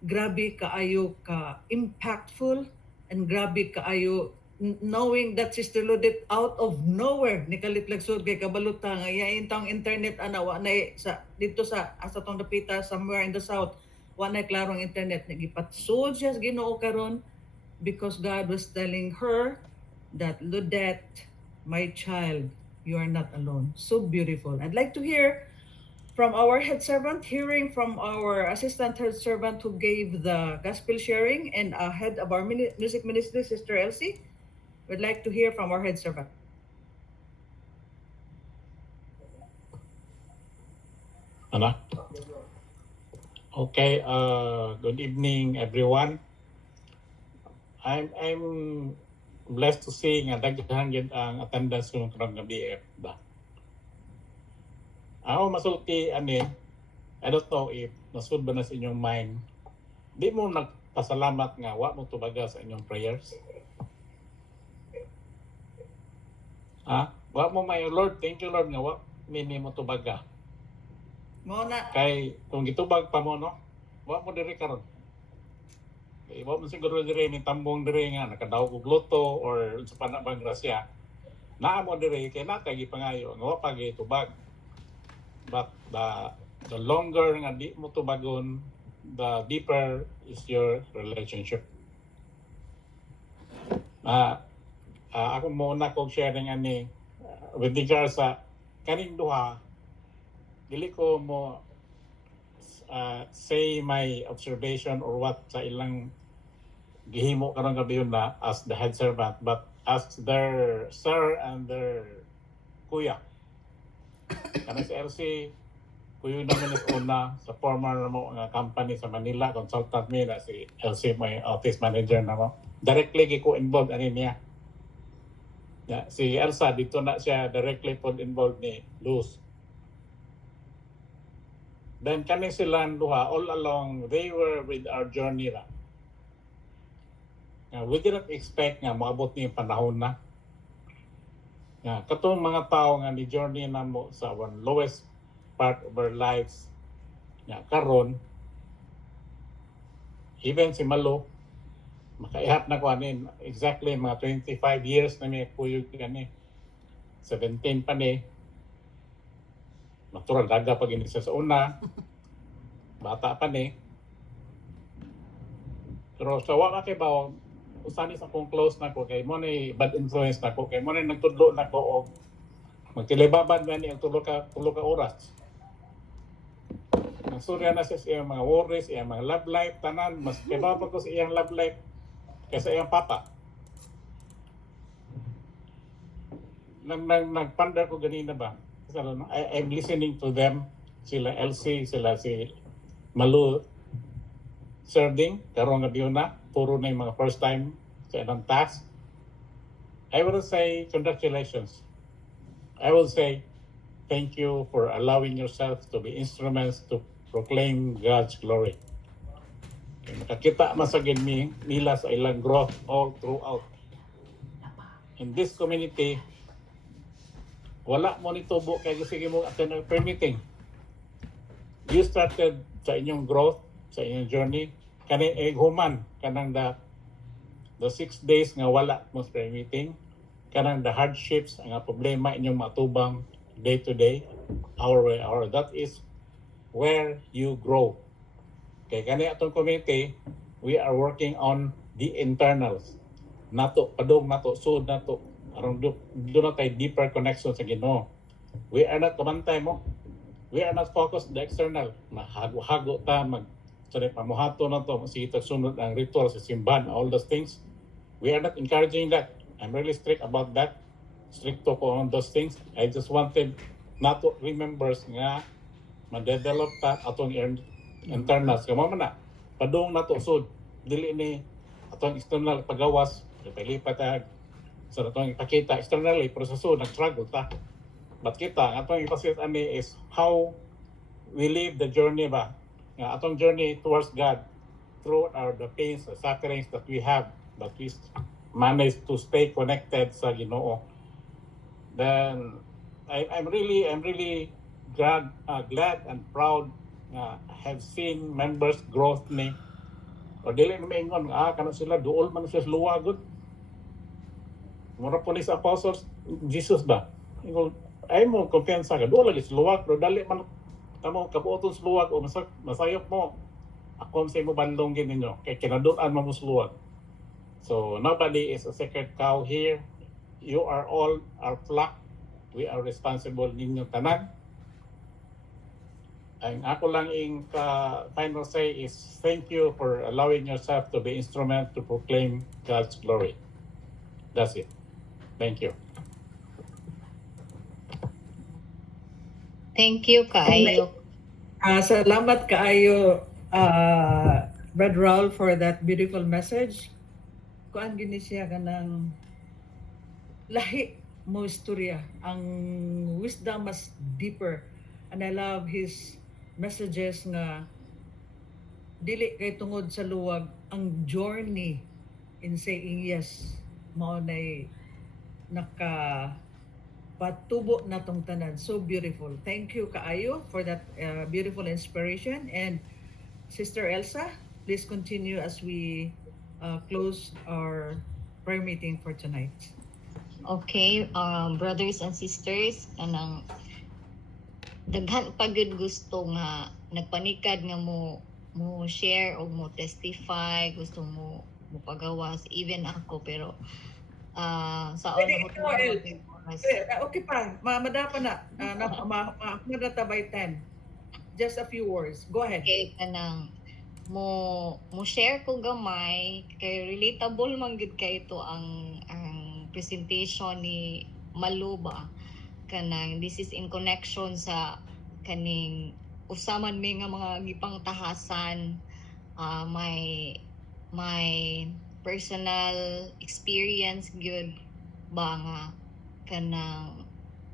grabe kaayo ka impactful and grabe kaayo knowing that Sister Ludit out of nowhere nikaliklagsod kay kabaluta nga yain tang internet ana wa na sa dito sa asa tong dapita somewhere in the south wa na klarong internet nagipatsud siya sa Ginoo karon because God was telling her that Ludette, my child, you are not alone. So beautiful. I'd like to hear from our head servant, hearing from our assistant head servant who gave the gospel sharing, and head of our music ministry, Sister Elsie. We'd like to hear from our head servant. Ano? Okay, good evening everyone. I'm blessed to see nga daghan gyud ang attendance ng karong gabi ba. Ako masulti ani, I don't know if nasud ba na sa inyong mind. Di mo nagpasalamat nga wa mo tubaga sa inyong prayers. Wa mo may Lord, thank you Lord nga wa mini mo tubaga. Mo na Kay kung gitubag pa mo no, wa mo diri karon. Wa mo siguro diri ni tambong diri nga nakadaog og loto or sa panabang grasya. Naa mo diri kay natay gipangayo nga wa pa gitubag. But the longer nga di mo tubagon, the deeper is your relationship. Ako muna kong sharing ani with regard sa kaning duha, dili ko mo say my observation or what sa ilang gihimo karong gabi yun na as the head servant, but as their sir and their kuya. Kana si LC, kuya naman is una sa former mo nga company sa Manila, consultant mi na si LC, may office manager na mo. Directly ko involved ani niya. Si Elsa dito na siya directly pod involved ni Luz. Then kami silang duha all along they were with our journey ra. We didn't expect nga maabot ni panahon na. Katong mga tao nga ni journey na mo sa our lowest part of our lives. Karon even si Malo makaihap na ko anin exactly mga 25 years na may kuyog kani. 17 pa ni. Natural daga pag inisa sa una. Bata pa ni. Pero sa wala kay ba usani sa kong close na ko kay mo ni bad influence na ko kay mo ni nagtudlo na ko og magtilibabad man ni ang tulo ka oras. Nasurya na siya sa iyang mga worries, iyang mga love life, tanan mas kiba pa ko sa iyang love life kaysa iyang papa. Nagpanda ko ganina ba? I'm listening to them. Sila LC, sila si Malu serving, karong gabi na, puro na yung mga first time sa ilang task. I will say congratulations. I will say thank you for allowing yourself to be instruments to proclaim God's glory. Makakita masagin nila sa ilang growth all throughout. In this community, wala mo nitubo kaya sige mo attend ang prayer meeting. You started sa inyong growth, sa inyong journey, kanin human, kanang the 6 days nga wala mo sa prayer meeting, kanang the hardships, ang problema inyong matubang day to day, hour by hour. That is where you grow. Kaya kani atong community, we are working on the internals. Nato, padong nato, sud nato. Aron do na tayo deeper connection sa Ginoo. We are not kumantay mo. We are not focused on the external. Mahago-hago ta, pamuhato na to, sige sunod ang ritual sa simbahan, all those things. We are not encouraging that. I'm really strict about that. Strict to ko on those things. I just wanted not to remember nga ma-develop ta atong internals. Kamo man na, padung na to sud. Dili ni atong external pagawas, lipat ta sa atong ipakita externally, pero sa sud nag-struggle ta. But kita, atong ipasit ani is how we live the journey ba. Nga atong journey towards God through the pains, the sufferings that we have, but we manage to stay connected sa Ginoo. Then I'm really glad and proud have seen members growth ni O dili na maingon, kana sila, duol man sila luwagon. Mura po ni sa apostles, Jesus ba? Ingon, ay mo, kumpiyansa ka, duol lagi sa luwag, pero dali man, kamo, kabuoton sa luwag, o masayop mo. Ako sa mo bandong ninyo, kay kinaduan mo sa luwag. So, nobody is a sacred cow here. You are all our flock. We are responsible ninyong tanan. Ang ako lang in final say is thank you for allowing yourself to be instrument to proclaim God's glory. That's it. Thank you. Thank you kaayo. Salamat kaayo, Brad Raul, for that beautiful message. Kuan gini siya kanang lahi mo istorya. Ang wisdom mas deeper. And I love his messages nga dili kay tungod sa luwag, ang journey in saying yes mao nay naka patubo na tong tanan. So beautiful. Thank you kaayo for that beautiful inspiration. And Sister Elsa, please continue as we close our prayer meeting for tonight. Okay, brothers and sisters, anang daghan pa gyud gusto nga nagpanikad nga mo share o mo testify, gusto mo pagawas, even ako, pero sa Pwede una ikaw, El. Okay pa, madapa na. Madata by 10. Just a few words. Go ahead. Okay, kanang mo share ko gamay kay relatable man gud kay ito ang presentation ni Maluba, kanang this is in connection sa kaning usaman mi nga mga gipang tahasan, my personal experience gyud ba nga kanang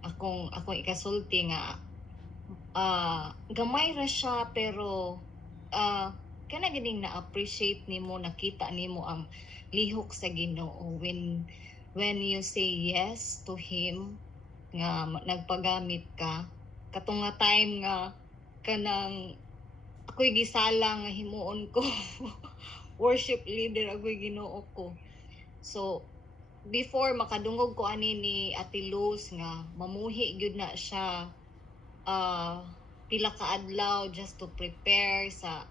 akong ikasulti nga gamay ra siya, pero kana ganing na-appreciate nimo, nakita nimo ang lihok sa Ginoo when you say yes to Him, nga nagpagamit ka. Katong nga time nga kanang ako'y gisala nga himuon ko worship leader ako'y Ginoo ko. So before makadungog ko ani ni Ate Luz nga mamuhi gyud na siya pila ka adlaw just to prepare sa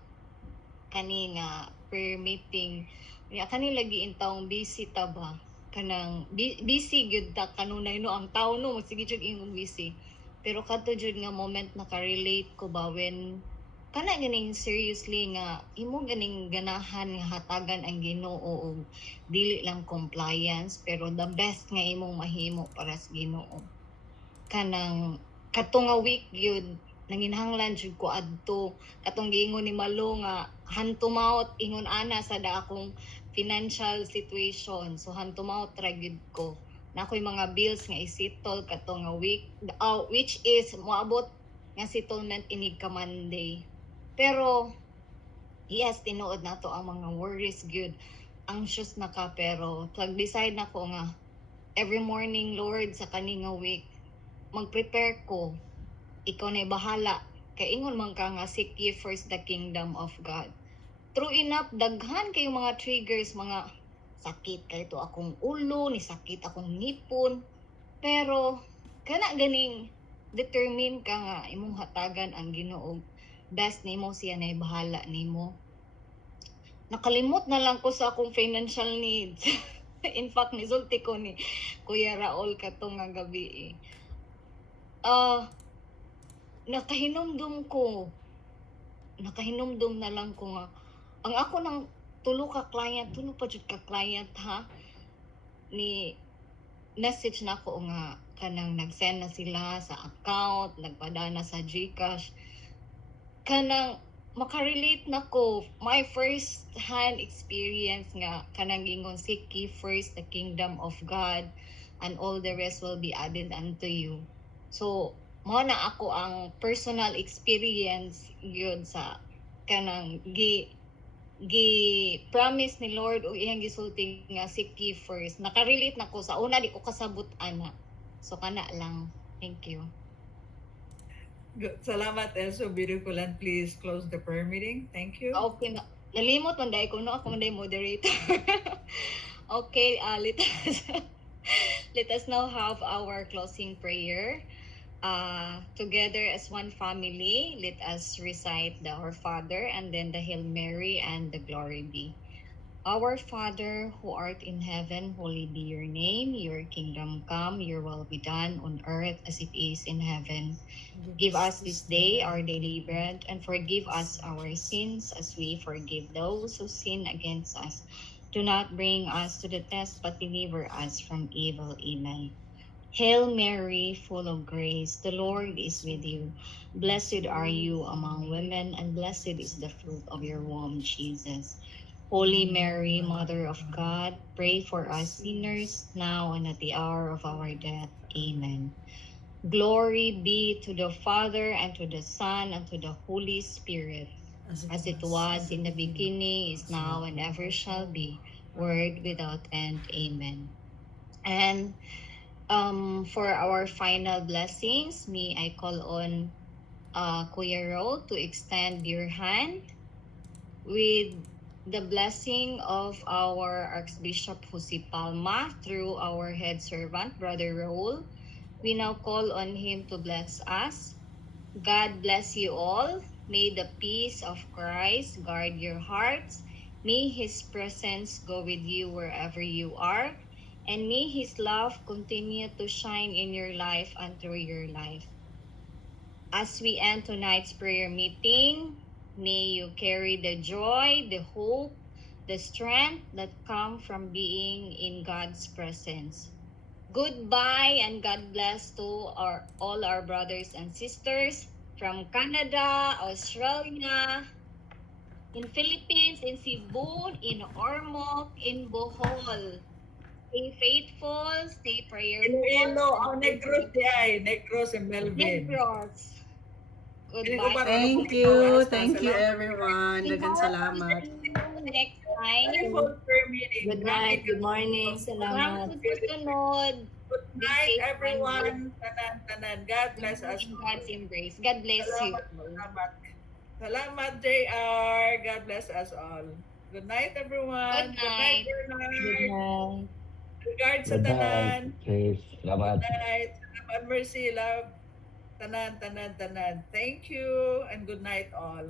kani nga prayer meeting. Nya kani lagi intawong busy ta ba, kanang busy gyud ta kanunay no ang tawo no sige jud ingong busy, pero kadto jud nga moment naka-relate ko ba when kana ganing seriously nga imo ganing ganahan nga hatagan ang Ginoo og dili lang compliance pero the best nga imong mahimo para sa Ginoo. Kanang katong nga week gyud nanginhanglan jud ko adto katong giingon ni Malo nga hantumaot ingon ana sa da akong financial situation, so hantumaot ra gyud ko na ako'y mga bills nga isettle katong nga week, which is moabot nga settlement inig ka Monday. Pero yes, tinuod na to ang mga worries gyud, anxious na ka, pero pag-decide na ko nga every morning, Lord, sa kani nga week mag-prepare ko, ikaw na bahala, kay ingon man ka nga seek ye first the kingdom of God. True enough, daghan kay mga triggers, mga sakit kay to akong ulo, ni sakit akong ngipon, pero kana ganing determine ka nga imong hatagan ang Ginoo, best nimo siya na bahala nimo. Nakalimot na lang ko sa akong financial needs. In fact, nisulti ko ni Kuya Raul katong nga gabi nakahinumdum na lang ko nga ang ako ng tulo pa jud ka client ha, ni message na ako nga kanang nag-send na sila sa account, nagpadana sa GCash, kanang makarelate na ko, my first hand experience nga kanang gingon seek ye first the kingdom of God and all the rest will be added unto you. So mo na ako ang personal experience gyud sa kanang promise ni Lord o iyang gisulti nga seek ye first. Nakarelate na ko sa una, di ko kasabot ana. So kana lang. Thank you. Salamat, so beautiful, and please close the prayer meeting. Thank you. Okay na. Nalimot man dahil ko, no? Ako man dahil moderator. Okay, let us now have our closing prayer. Together as one family, let us recite the Our Father and then the Hail Mary and the Glory Be. Our Father, who art in heaven, holy be your name. Your kingdom come, your will be done on earth as it is in heaven. Give us this day our daily bread, and forgive us our sins as we forgive those who sin against us. Do not bring us to the test, but deliver us from evil. Amen. Hail Mary, full of grace, the Lord is with you. Blessed are you among women, and blessed is the fruit of your womb, Jesus. Holy Mary, Mother of God, pray for us sinners, now and at the hour of our death. Amen. Glory be to the Father, and to the Son, and to the Holy Spirit, as it was in the beginning, is now, and ever shall be, world without end. Amen. And for our final blessings, may I call on Kuya Ro to extend your hand with the blessing of our Archbishop Jose Palma through our head servant, Brother Raul. We now call on him to bless us. God bless you all. May the peace of Christ guard your hearts. May His presence go with you wherever you are. And may His love continue to shine in your life and through your life. As we end tonight's prayer meeting, may you carry the joy, the hope, the strength that come from being in God's presence. Goodbye and God bless to all our brothers and sisters from Canada, Australia, in Philippines, in Cebu, in Ormoc, in Bohol. Stay faithful, stay prayerful. Iloilo, ang Negros di ay. Negros and Melvin. Negros. Hindi ko Goodbye. ba- Thank you. Thank you, everyone. Daghang salamat. Next time. Wonderful prayer meeting. Good night, good morning, salamat. Salamat sa sunod. Good night, everyone. Tanan. God bless us. In God's embrace. God bless you. Salamat. Salamat, JR. God bless us all. Good night, everyone. Good night. Good Good night. night. Regards sa Good tanan. night. Please. Salamat. Good night. Salamat, mercy, love. Tanan. Thank you and good night all.